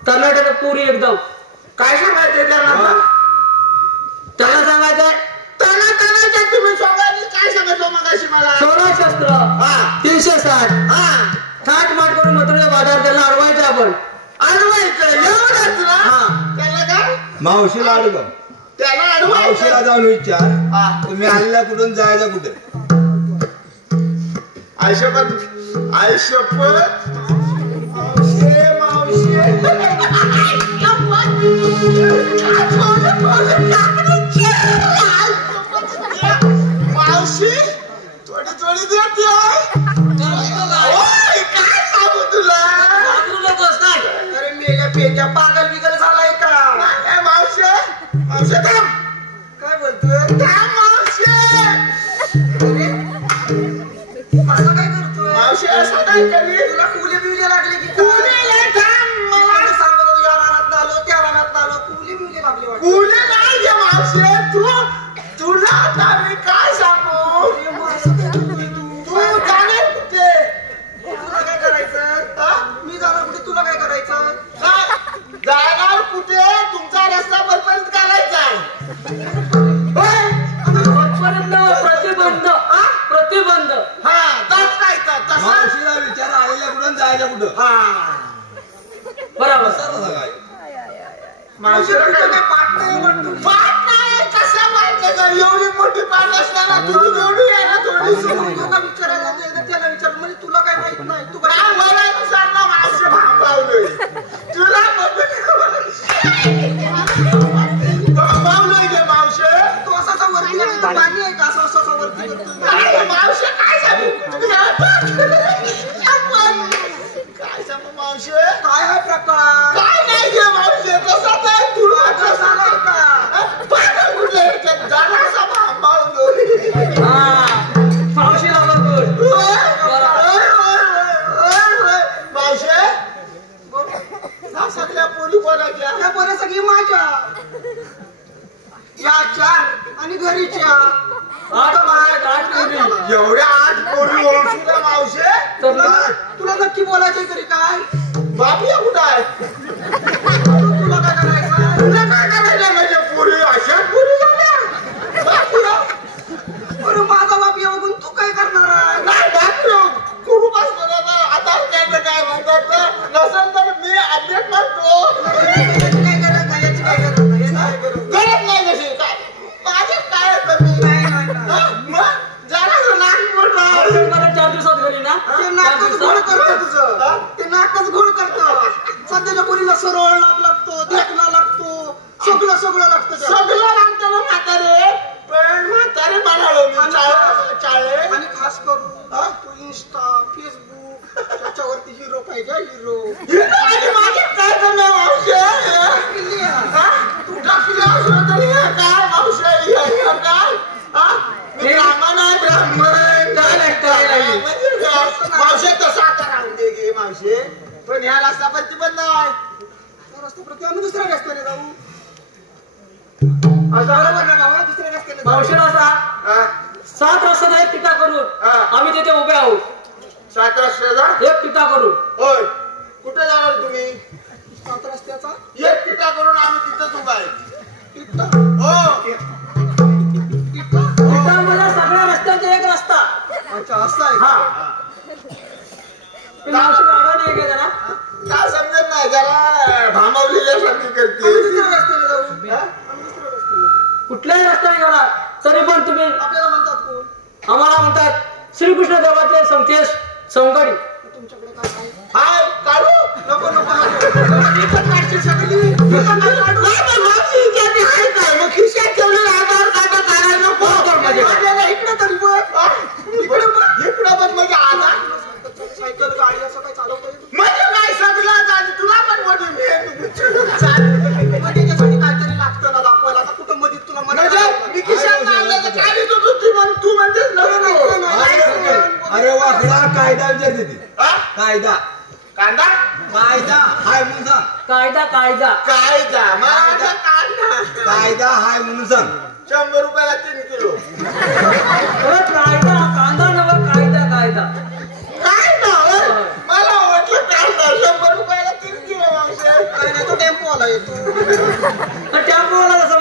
कर्नाटकाची पुरी एकदम काय सांगायचं त्याला त्याला सांगायचंय तुम्ही सोबत काय सांगितलं मगाशी मला सोळा शस्त्र 360 थाट माट करून मथुरेच्या बाजार त्यांना अडवायचं आपण अडवायचं एवढंच ना हा. त्याला काय मावशीला अडकव त्याला मावशीला अडवायचं जाऊन विचार तुम्ही आलेला कुठून जायचं कुठे आयुष्यपत मावशी थोडी थोडी देते काय सांगू तुला अरे मेल्या पेट्या पागल बिगल झालाय का मावशी थांब काय बोलतोय थांब मावशी असं काय करतोय मावशी असं काय करी तुला कुले बिवले लागले की कुले थांब मला सांगतो या रानात आलो त्या रानात आलो कुले बिवले लागले कुले नाही गे मावशी तुला आता मी काय सांगू तू जाणार कुठे तुला काय करायचं मी जाणार कुठे तुला काय करायचं जाणार कुठे तुमचा रस्ता बरपर्यंत घालायचा प्रतिबंध हा तस काय तसं मावशीला विचार आलेल्या कुठून जायचं कुठं हा बरोबर तसं काय मावशीला काय पाठ नाही म्हणतो पाठ नाही कसं माहिती का एवढी मोठी पाठ असताना थोडी एवढी आहे ना थोडी तुला विचारायला त्याला विचार म्हणजे तुला काय माहित नाही तू काय वयानुसार ना मावशी भांबावलोय तुला भांबावलोय गे मावशी तू असा वरती पाणी आहे का असं वरती करतो मावशी काय सांगू काय सांगू मावशी काय हा प्रकार काय नाही गे मावशी कसा काय तुला कसा नाही का पाणी कुठे ह्याच्यात जाणार असा भांबावलोय मावशीला बघून मावशी सगळ्या पोरी कोणाच्या त्या पोऱ्या सगळी माझ्या या 4 आणि घरीच्या 8 पोरी एवढ्या 8 पोरी ओळखूला मावशे तुला नक्की बोलायचंय तरी काय बापी कुठं आहे तुला काय करायचं तुला काय करायचं म्हणजे पोरी अशा पोरी झाल्या बापूला अरे माझा बाप बघून तू काय करणार आहे बसलो आणि माझ्यात काय करणार मावशी तू टाकली असं तरी काय मावशी काय मी ब्राह्मण आहे ब्राह्मण मावशी तसा आता राहून दे गे मावशी पण ह्या रस्ता प्रतिबंध आहे रस्ता प्रति आम्ही दुसऱ्या रस्त्याने जाऊ बरोबर ना बाबा दुसऱ्या रस्त्याने मावशीला असा 7 रस्त्याचा एक टीका करून आम्ही तिथे उभे आहोत 7 रस्त्याचा एक टीका करून होय कुठे जाणार तुम्ही 7 रस्त्याचा एक टीका करून आम्ही तिथेच उभा आहे टीका हो टीका म्हणजे सगळ्या रस्त्याचा एक रस्ता अच्छा असं आहे हा मावशी आडा नाही गे जरा का समजत नाही जरा भामावलेल्यासारखी करते दुसऱ्या रस्त्याने जाऊ आम्ही दुसऱ्या रस्त्याने कुठल्याही रस्त्याने गेला तरी पण तुम्ही आपल्याला म्हणतात कोण आम्हाला म्हणतात श्रीकृष्ण देवाचे संकेश संगडी तुमच्याकडे काय आहे हाय काढू नको नको इथं काढशील सगळी इथं काय काढू नाही पण मावशी इथे आहे काय मग खिशात ठेवलेलं आधार कार्ड काढायला नको माझ्याला इकडे तरी बघ इकडे बघ म्हणजे आधार सायकल गाडी असं काय चालवता येतं म्हणजे काय सगळं गाडी तुला पण मोठी त्याच्यासाठी काहीतरी लागतं ना दाखवायला आता कुठं मध्ये तुला म्हणजे मी खिशात मारलं तर गाडी तू म्हणतेस अरे वाकडा कायदा विचारते ती कायदा कांदा कायदा हाय म्हणून सांग कायदा कायदा कायदा माझा कांदा कायदा हाय म्हणून सांग 100 रुपयाला 3 किलो अरे कायदा कांदा नव कायदा कायदा कांदा मला वाटलं कांदा 100 रुपयाला 3 किलो मावशी काय नाही तो टेम्पो आला येतो टेम्पोला कसं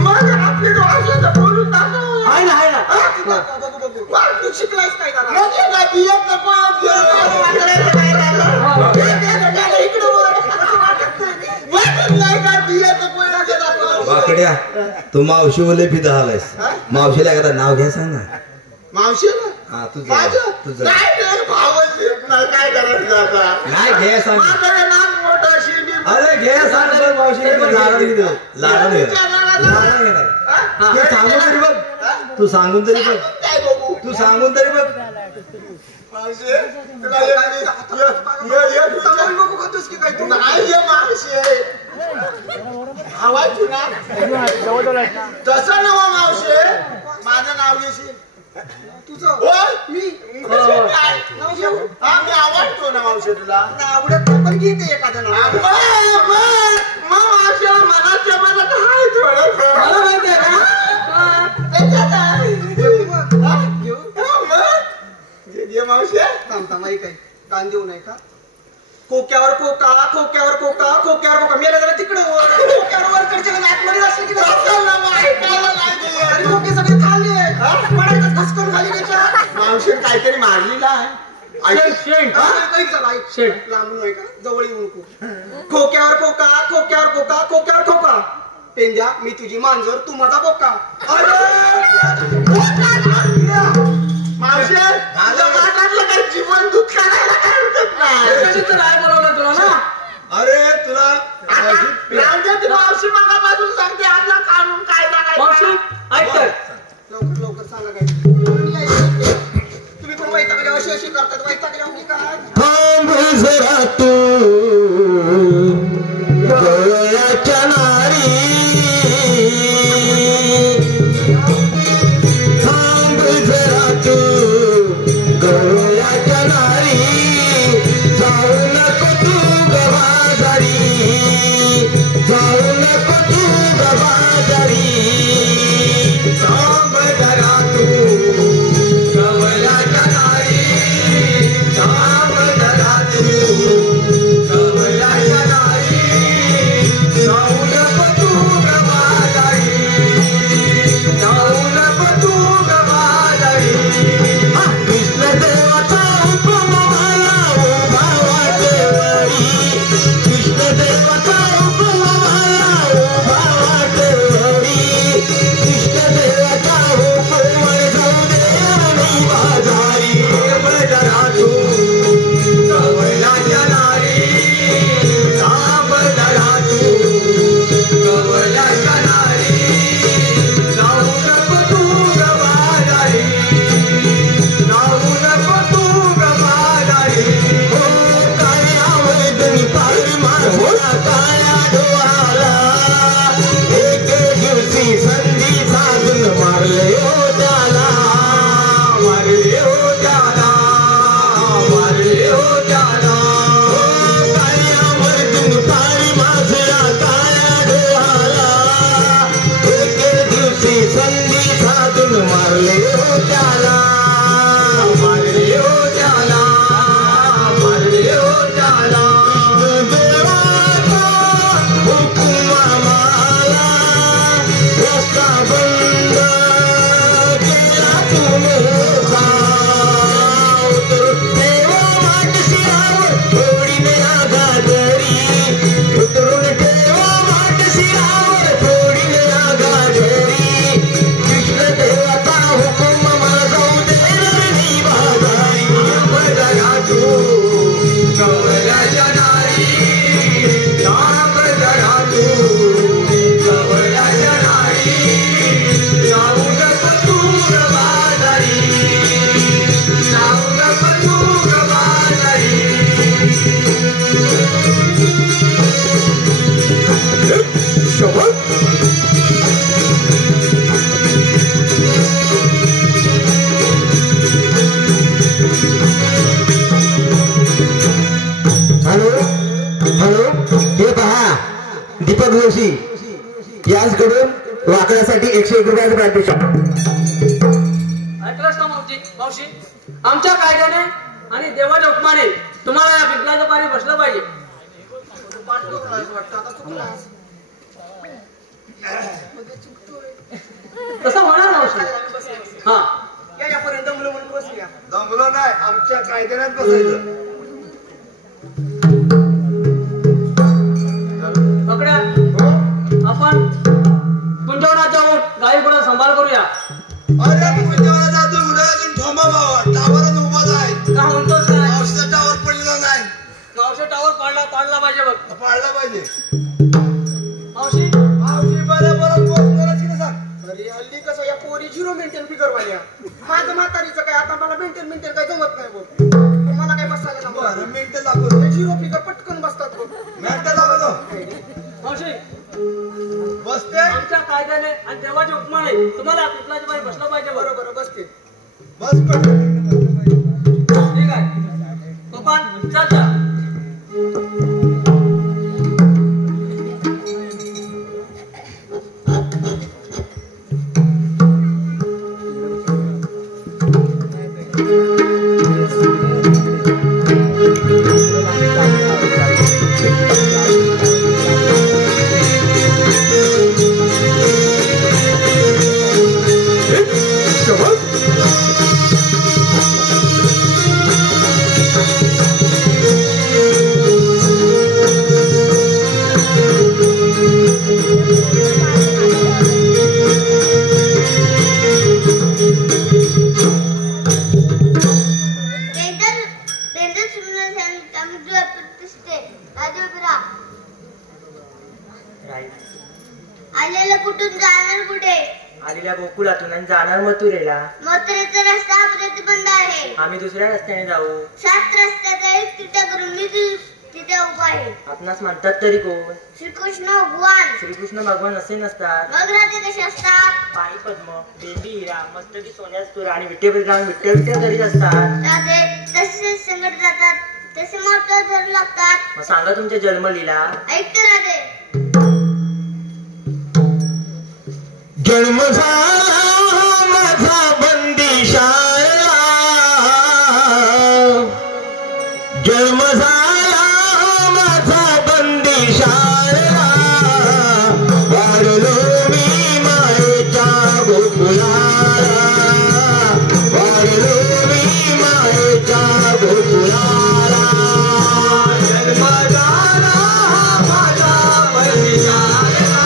मग आपली डोळ्याचं बोलून टाकू आहे ना बघू तू शिकलायस काय करा म्हणजे काय बियत नको वाकड्या तू मावशी बोले फिदा झालायस मावशीला एखादा नाव घ्या सांग ना मावशी हा तुझं माझं तुझं काय भावच येत नाही काय करायचं आता नाही घे सांग माझं नाक मोठं शिंदी अरे घे सांग तर मावशी लाडा घेणार तू सांगून तरी बघ तू सांगून तरी बघ काय बघू तू सांगून तरी बघ मावशी तुला बघू खातोस की काय तू नाही मावशी हवायची ना तसं नवा मावशी माझं नाव घेशील तुझं होय मी नाव घेऊ हा मी आवडतो ना मावशी तुला आवडत पण घेते एखादं नाव मावशी मनाच्या मनात आहे थोडं मला माहिती आहे का मावशी थांबता माहिती काय कान देऊ नाही का खोक्यावर कोका खोक्यावर कोका खोक्यावर कोका मेला जरा तिकडे खोक्यावर वर कडच्या आतमध्ये असले की खोके सगळे खाल्ले पडायचं घसकून खाली त्याच्या मावशी काहीतरी मारलेला आहे लांबून आहे का जवळ येऊ नको खोक्यावर कोका खोक्यावर कोका खोक्यावर खोका पेंद्या मी तुझी मांजर तू माझा बोका मावशी काही जीवन दूध काढायला काय हरकत नाही बोलवलं तुला ना अरे तुला मावशी मागापासून सांगते आपला कानून कायदा काय मावशी ऐकतोय लवकर लवकर सांगा काय तुम्ही पण वैतागल्या अशी अशी करतात वैतागल्या की काय थांब जरा तू गवळ्याच्या नारी थांब जरा तू गवळ्याच्या नारी जाऊ नको तू गवाजारी जाऊ नको तू गवाजारी थांब जरा तू गवळ्याच्या नारी थांब जरा तू गवळ्याच्या नारी जाऊ नको तू गवाजारी जाऊ नको तू गवाजारी कृष्णदेवाचा हुकुम मला उभा वाटेवरी कृष्णदेवाचा हुकुम मला उभा वाटेवरी कृष्णदेवाचा हुकुम जाऊ दे आणि बाजारी जरा तू गवळ्याच्या नारी हॅलो हॅलो, हे पहा दीपक जोशी याचकडून वाकड्यासाठी 101 रुपयाचं पारितोषिक. ऐकलंस ना मावशी, आमच्या कायद्याने आणि देवाच्या हुकमाने तुम्हाला या पिंपलाचं पाणी बसलं पाहिजे. तसं होणार मावशी. हा यापर्यंत दमलो म्हणून बसल्या. दमलो नाही, आमच्या कायद्यात बसायचं. पकड्या, आपण कुंजवनात जाऊन गाई पुढे सांभाळ करूया. अरे पुण्याला जातो उद्या थोमा भावा टावरच उभाच आहे. का म्हणतोस काय? औषध टावर पडलेला नाही. मावशी टावर पाडला पाहिजे बघ. पाडला पाहिजे. मावशी मावशी बरोबर पोहोचणारच की नाही सांग. अरे हल्ली कसं या पोरी 0 मेंटेन बिगर वाल्या. माझं म्हातारीचं काय आता मला मेंटेन काय जमत नाही बघ. मला काय बसायला जमत बरं नाही. मिनिटं लागतो. 0 फिगर पटकन बसतात बघ. मिनिटं लागतो. मावशी, बसते. आमच्या कायद्याने आणि देवाच्या हुकमाने तुम्हाला पिंपलाचं पाणी बसलं पाहिजे. बरोबर. बरोबर बसते. बस पडलं. ठीक आहे. गोपाल चल जा. आलेला कुठून जाणार कुठे? आलेल्या गोकुळातून आणि जाणार मथुरेला. मथुरेचा रस्ता प्रतिबंध आहे. आम्ही दुसऱ्या रस्त्याने जाऊ. 7 रस्त्याचा एक तिथे करून मी तिथे उभा आहे. आपणास म्हणतात तरी कोण? श्रीकृष्ण भगवान. श्रीकृष्ण भगवान असे नसतात. मग राधे कसे असतात? पायी पद्म, बेंबी हिरा, मस्तकी सोन्याचा तुरा आणि विठ्ठल राम विठ्ठल करीत असतात. राधे तसे संकट जातात, तसे मोठं धरू लागतात. मग सांगा तुमच्या जन्मलीला. ऐकते राधे. जन्म झाला माझा बंदिशाला, जन्म झाला माझा बंदिशाला, वाढलो मी मायेच्या गोकुळाला, वाढलो मी मायेच्या गोकुळाला. जन्म झाला माझा बंदिशाला,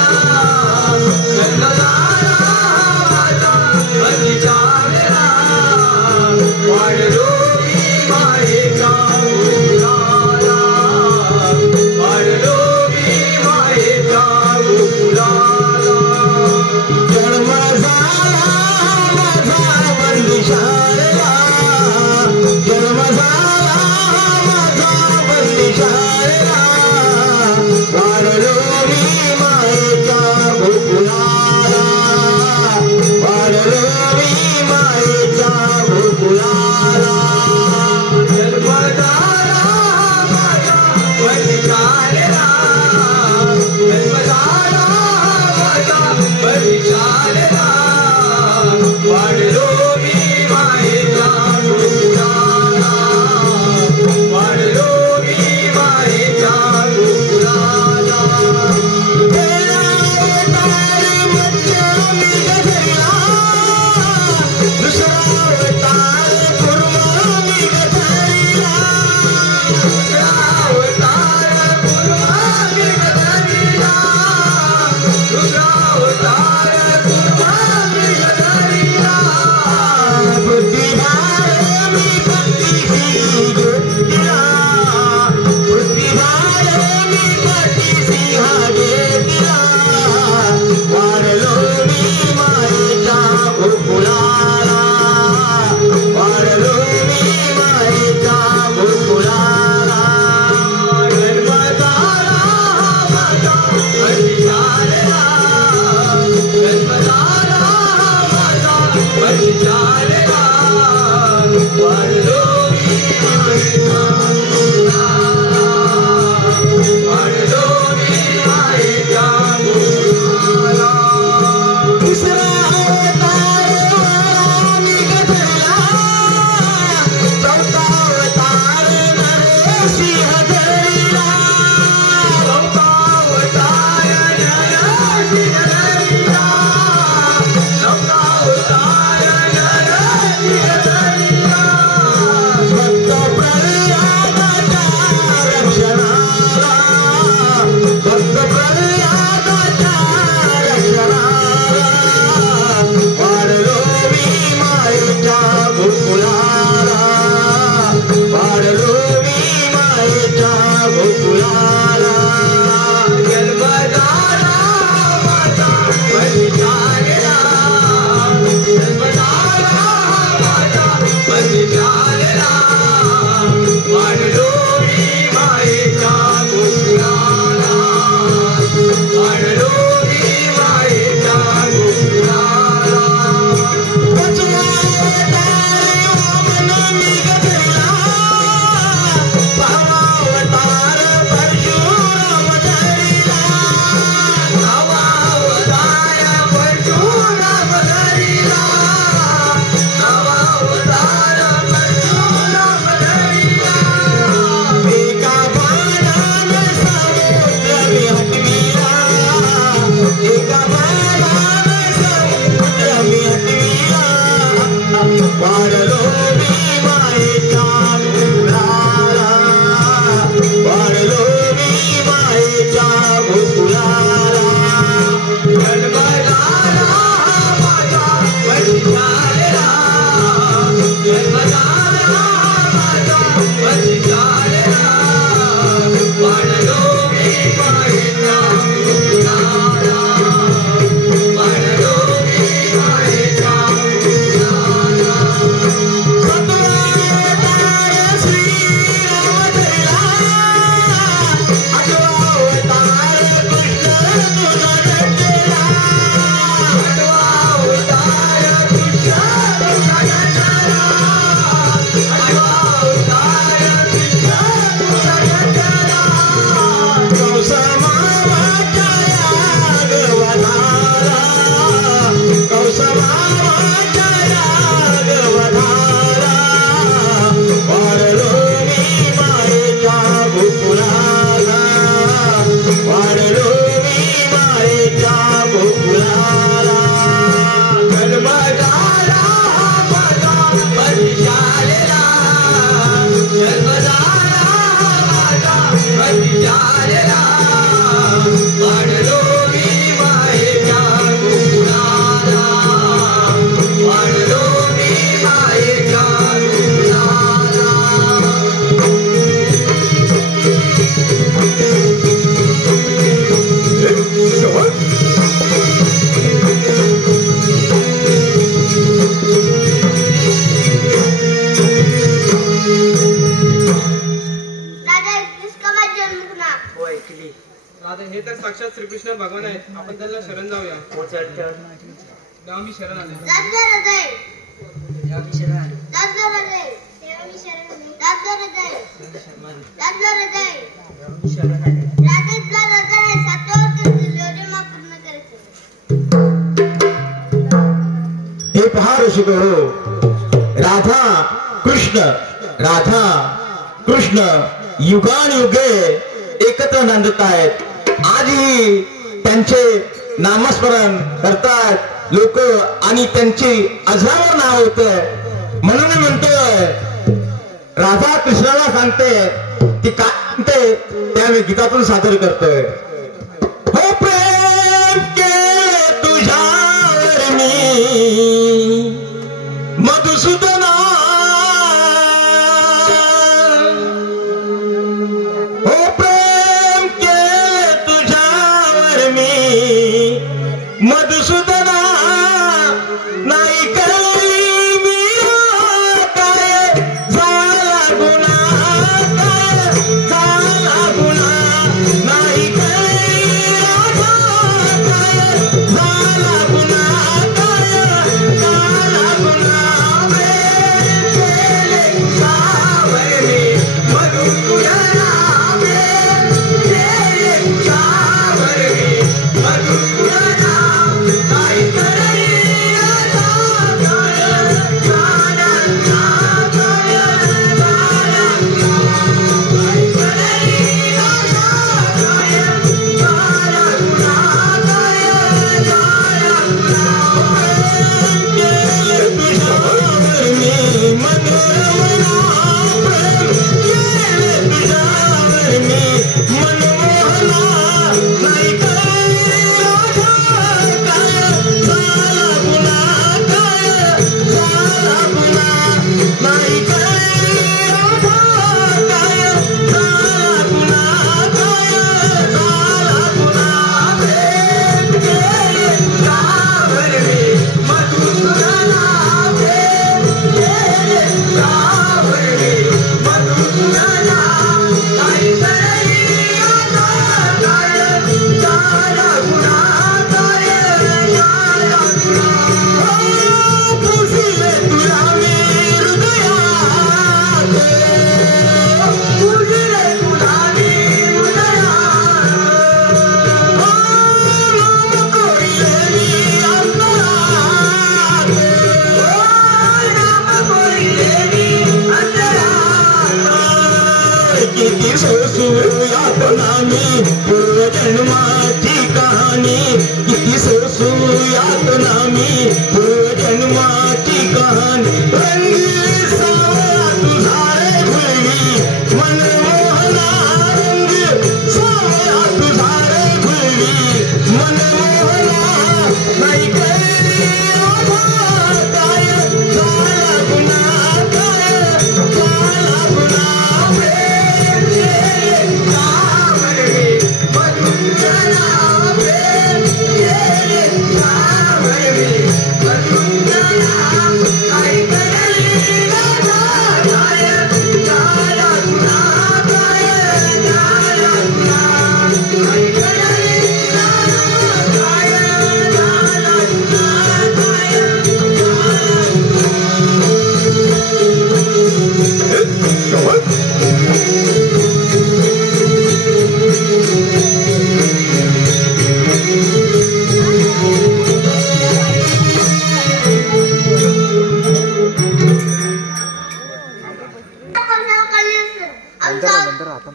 जन्म झाला मायेच्या गोकुळाला जन्म झाला माझा बलिदानेला जन्म झाला माझा बलिदानेला वाढलो मी मायेच्या गोकुळाला वाढलो मी मायेच्या गोकुळाला राधा हे तर साक्षात श्रीकृष्ण भगवान आहेत. आपण त्यांना शरण जाऊया. तेव्हा मी शरण आले. हे पहा ऋषिक हो, राधा कृष्ण युगानुयुगे एकत्र नांदत आहेत. आजही त्यांचे नामस्मरण करतात लोक आणि त्यांची अजरामर नाव होत. म्हणून मी म्हणतोय राधा कृष्णाला सांगते ती काय म्हणते त्या मी गीतातून सादर करतोय. हो प्रेम के तुझ्यावर मी मधुसूदना मधुसूदना नाही काही मी काय झाला गुन्हा नाही काही काय झाला गुन्हा मधुसूदना सोसूया पण आम्ही पूर्वजन्माची कहाणी किती सोसूया पण आम्ही पूर्वजन्माची कहाणी रंगी सावळा तुझा रे भुलवी मनमोहना रंग सावळा तुझा रे भुलवी मनमोहना नाही कैरी काय झाला गुन्हा झाला गुन्हा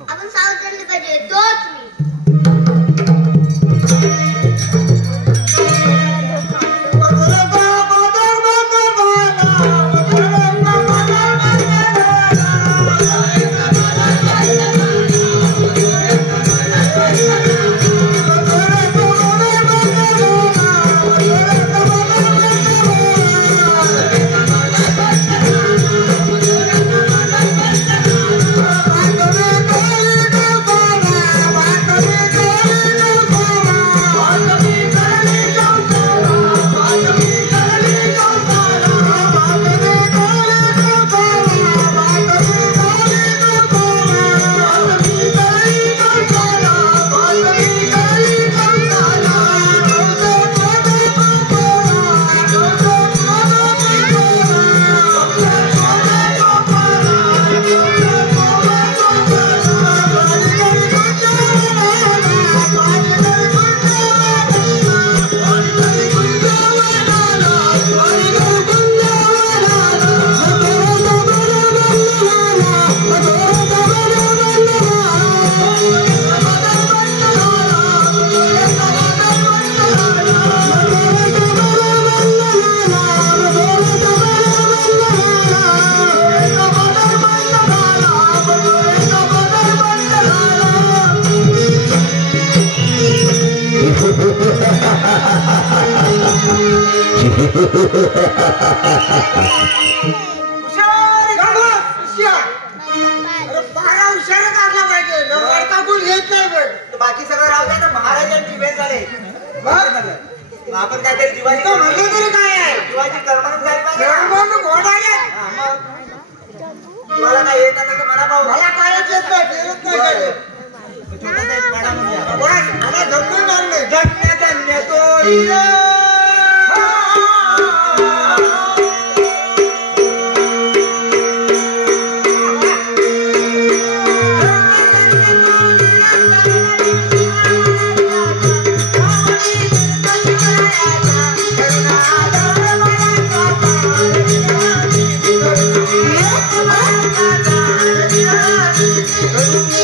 आपण सावधान पाहिजे तोच मी बाकी सगळं राहू द्या ना. महाराजांची वेळ झाली. आपण काहीतरी जीवाची म्हणलं तरी काय आहे, जीवाची कर्मणूक झाली पाहिजे. तुम्हाला काय येत नाही मला पाहू मला कायच येत नाही. छोटासा एक पाडा म्हणजे मला जमून आणले जगण्याचा नेतो Thank you.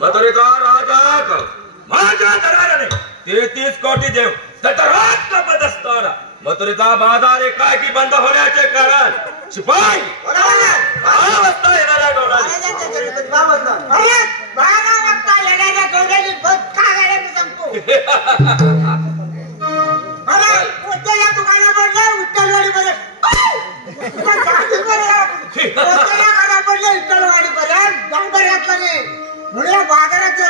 मथुरेचा राजा माझ्या दराराने 33 कोटी देव तटरात लपत असताना मथुरेचा बाजार एकाएकी बंद होण्याचे कारण शिपाई वाजता येणाऱ्या डोळ्याने बाजारात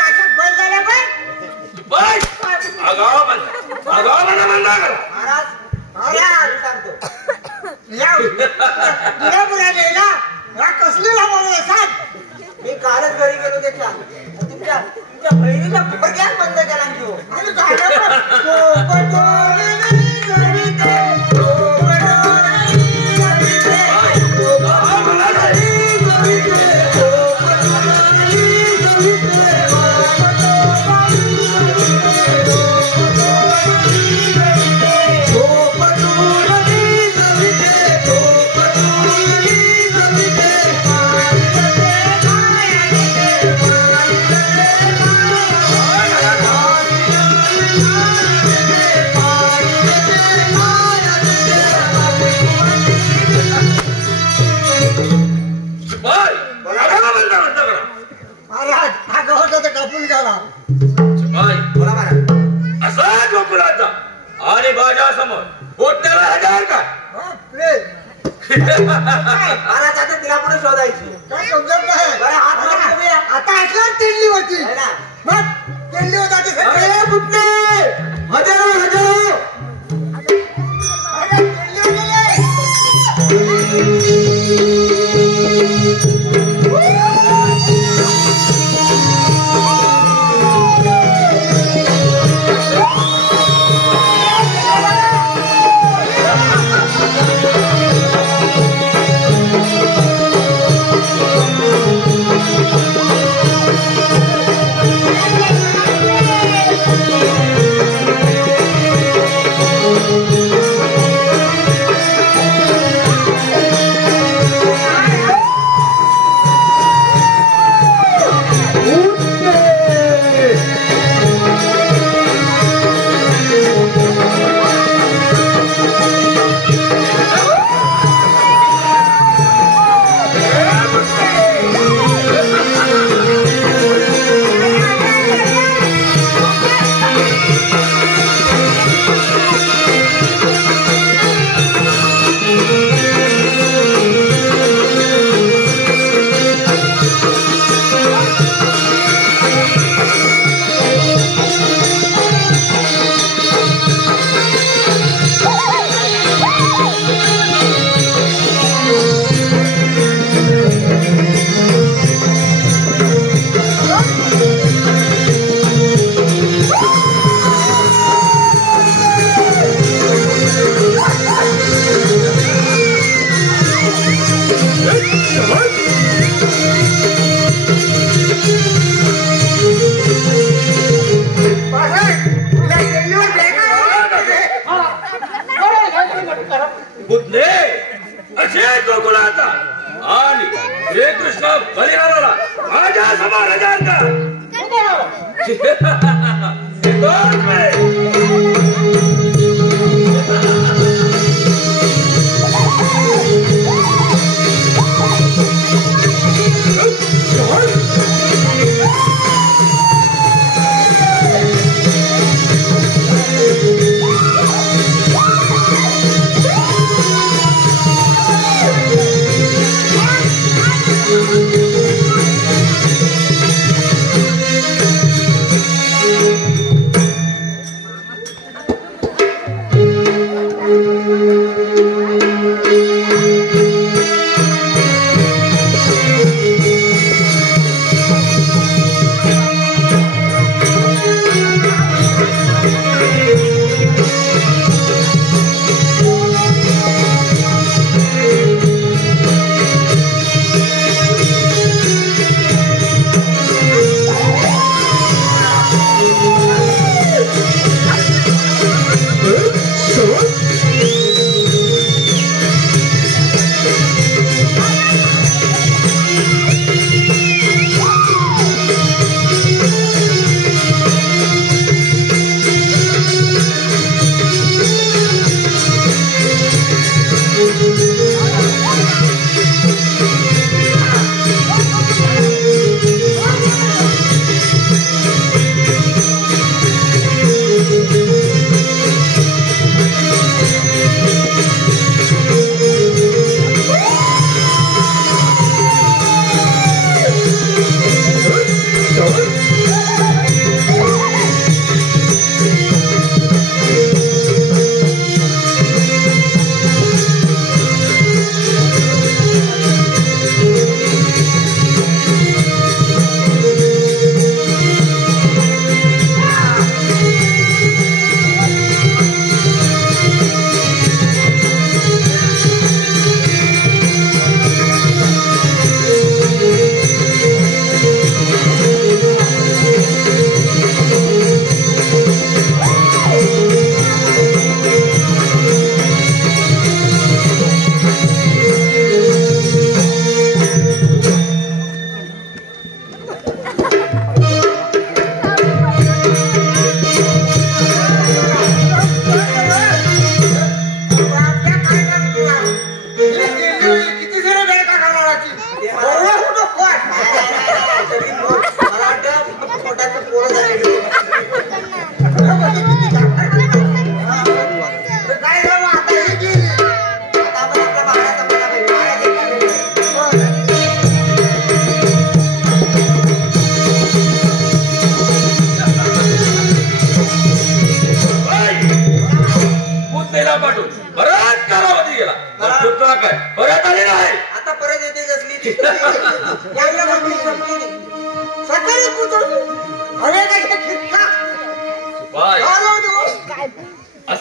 अशा बैल झाल्या कसली मी कालच घरी गेलो त्याच्या तुमच्या बहिणीच्या पोरग्यात बंद केला घेऊ असा गोकुळाचा आणि माझ्या समोर पोट्याला हजार का तिला पुढे शोधायची काय समजत नाही आता ऐकलं तेंडली होती मग तेंडली होता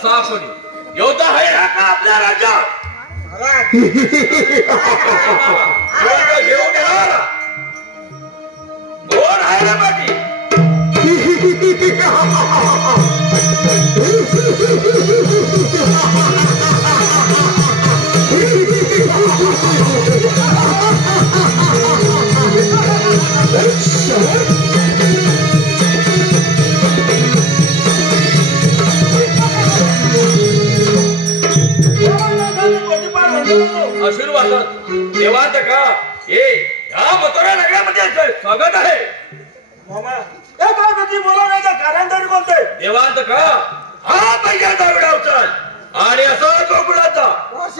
कसा कोणी योद्धा आहे हा का आपल्या राज्यात घेऊन येणार कोण आहे रे बाकी आशीर्वाद देवांत का ये ह्या मथुरा नगरामध्ये स्वागत आहे बोलवण्याचं कारण तरी कोणते देवांत का हा पहिल्यांदा विडावचा आणि असं गोकुळाचा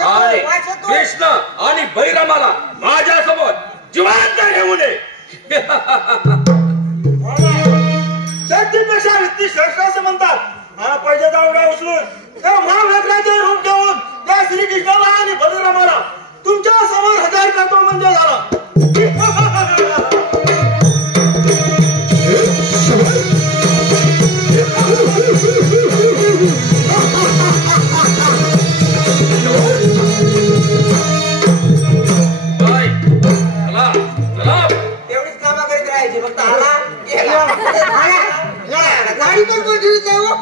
आणि कृष्ण आणि बैरमाला माझ्या समोर जिवंत घेऊन ये शक्तीपेक्षा व्यक्ती श्रेष्ठ असं म्हणतात हा पहिल्या दावडा उचलून त्या महाव्याघ्राचे रूप घेऊन त्या श्रीकृष्णाला आणि बलरामाला तुमच्या समोर हजर करतो म्हणजे झाला तेवढीच कामा करीत राहायची फक्त आला गेला गाडी पण कोण ठेवीत नाही हो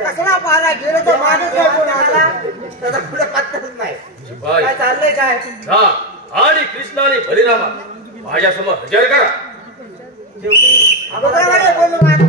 कसला पाला गेलं तर माणूस आला त्याचा पुढे पत्ताच नाही. काय चाललंय काय आणि कृष्ण आणि बलिरामा माझ्या समोर हजर करा. बोलू माझ्या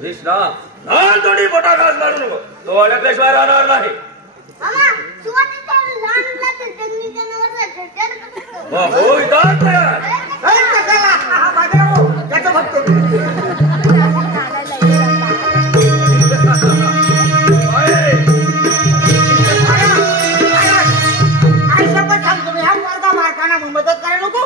कृष्णा लहान थोडी मोठा घास मारू नको. तो अडकल्याशिवाय राहणार नाही. हो इथं तयार त्याचं फक्त मदत करायला नको.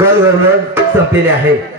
गलगल संपलेले आहे.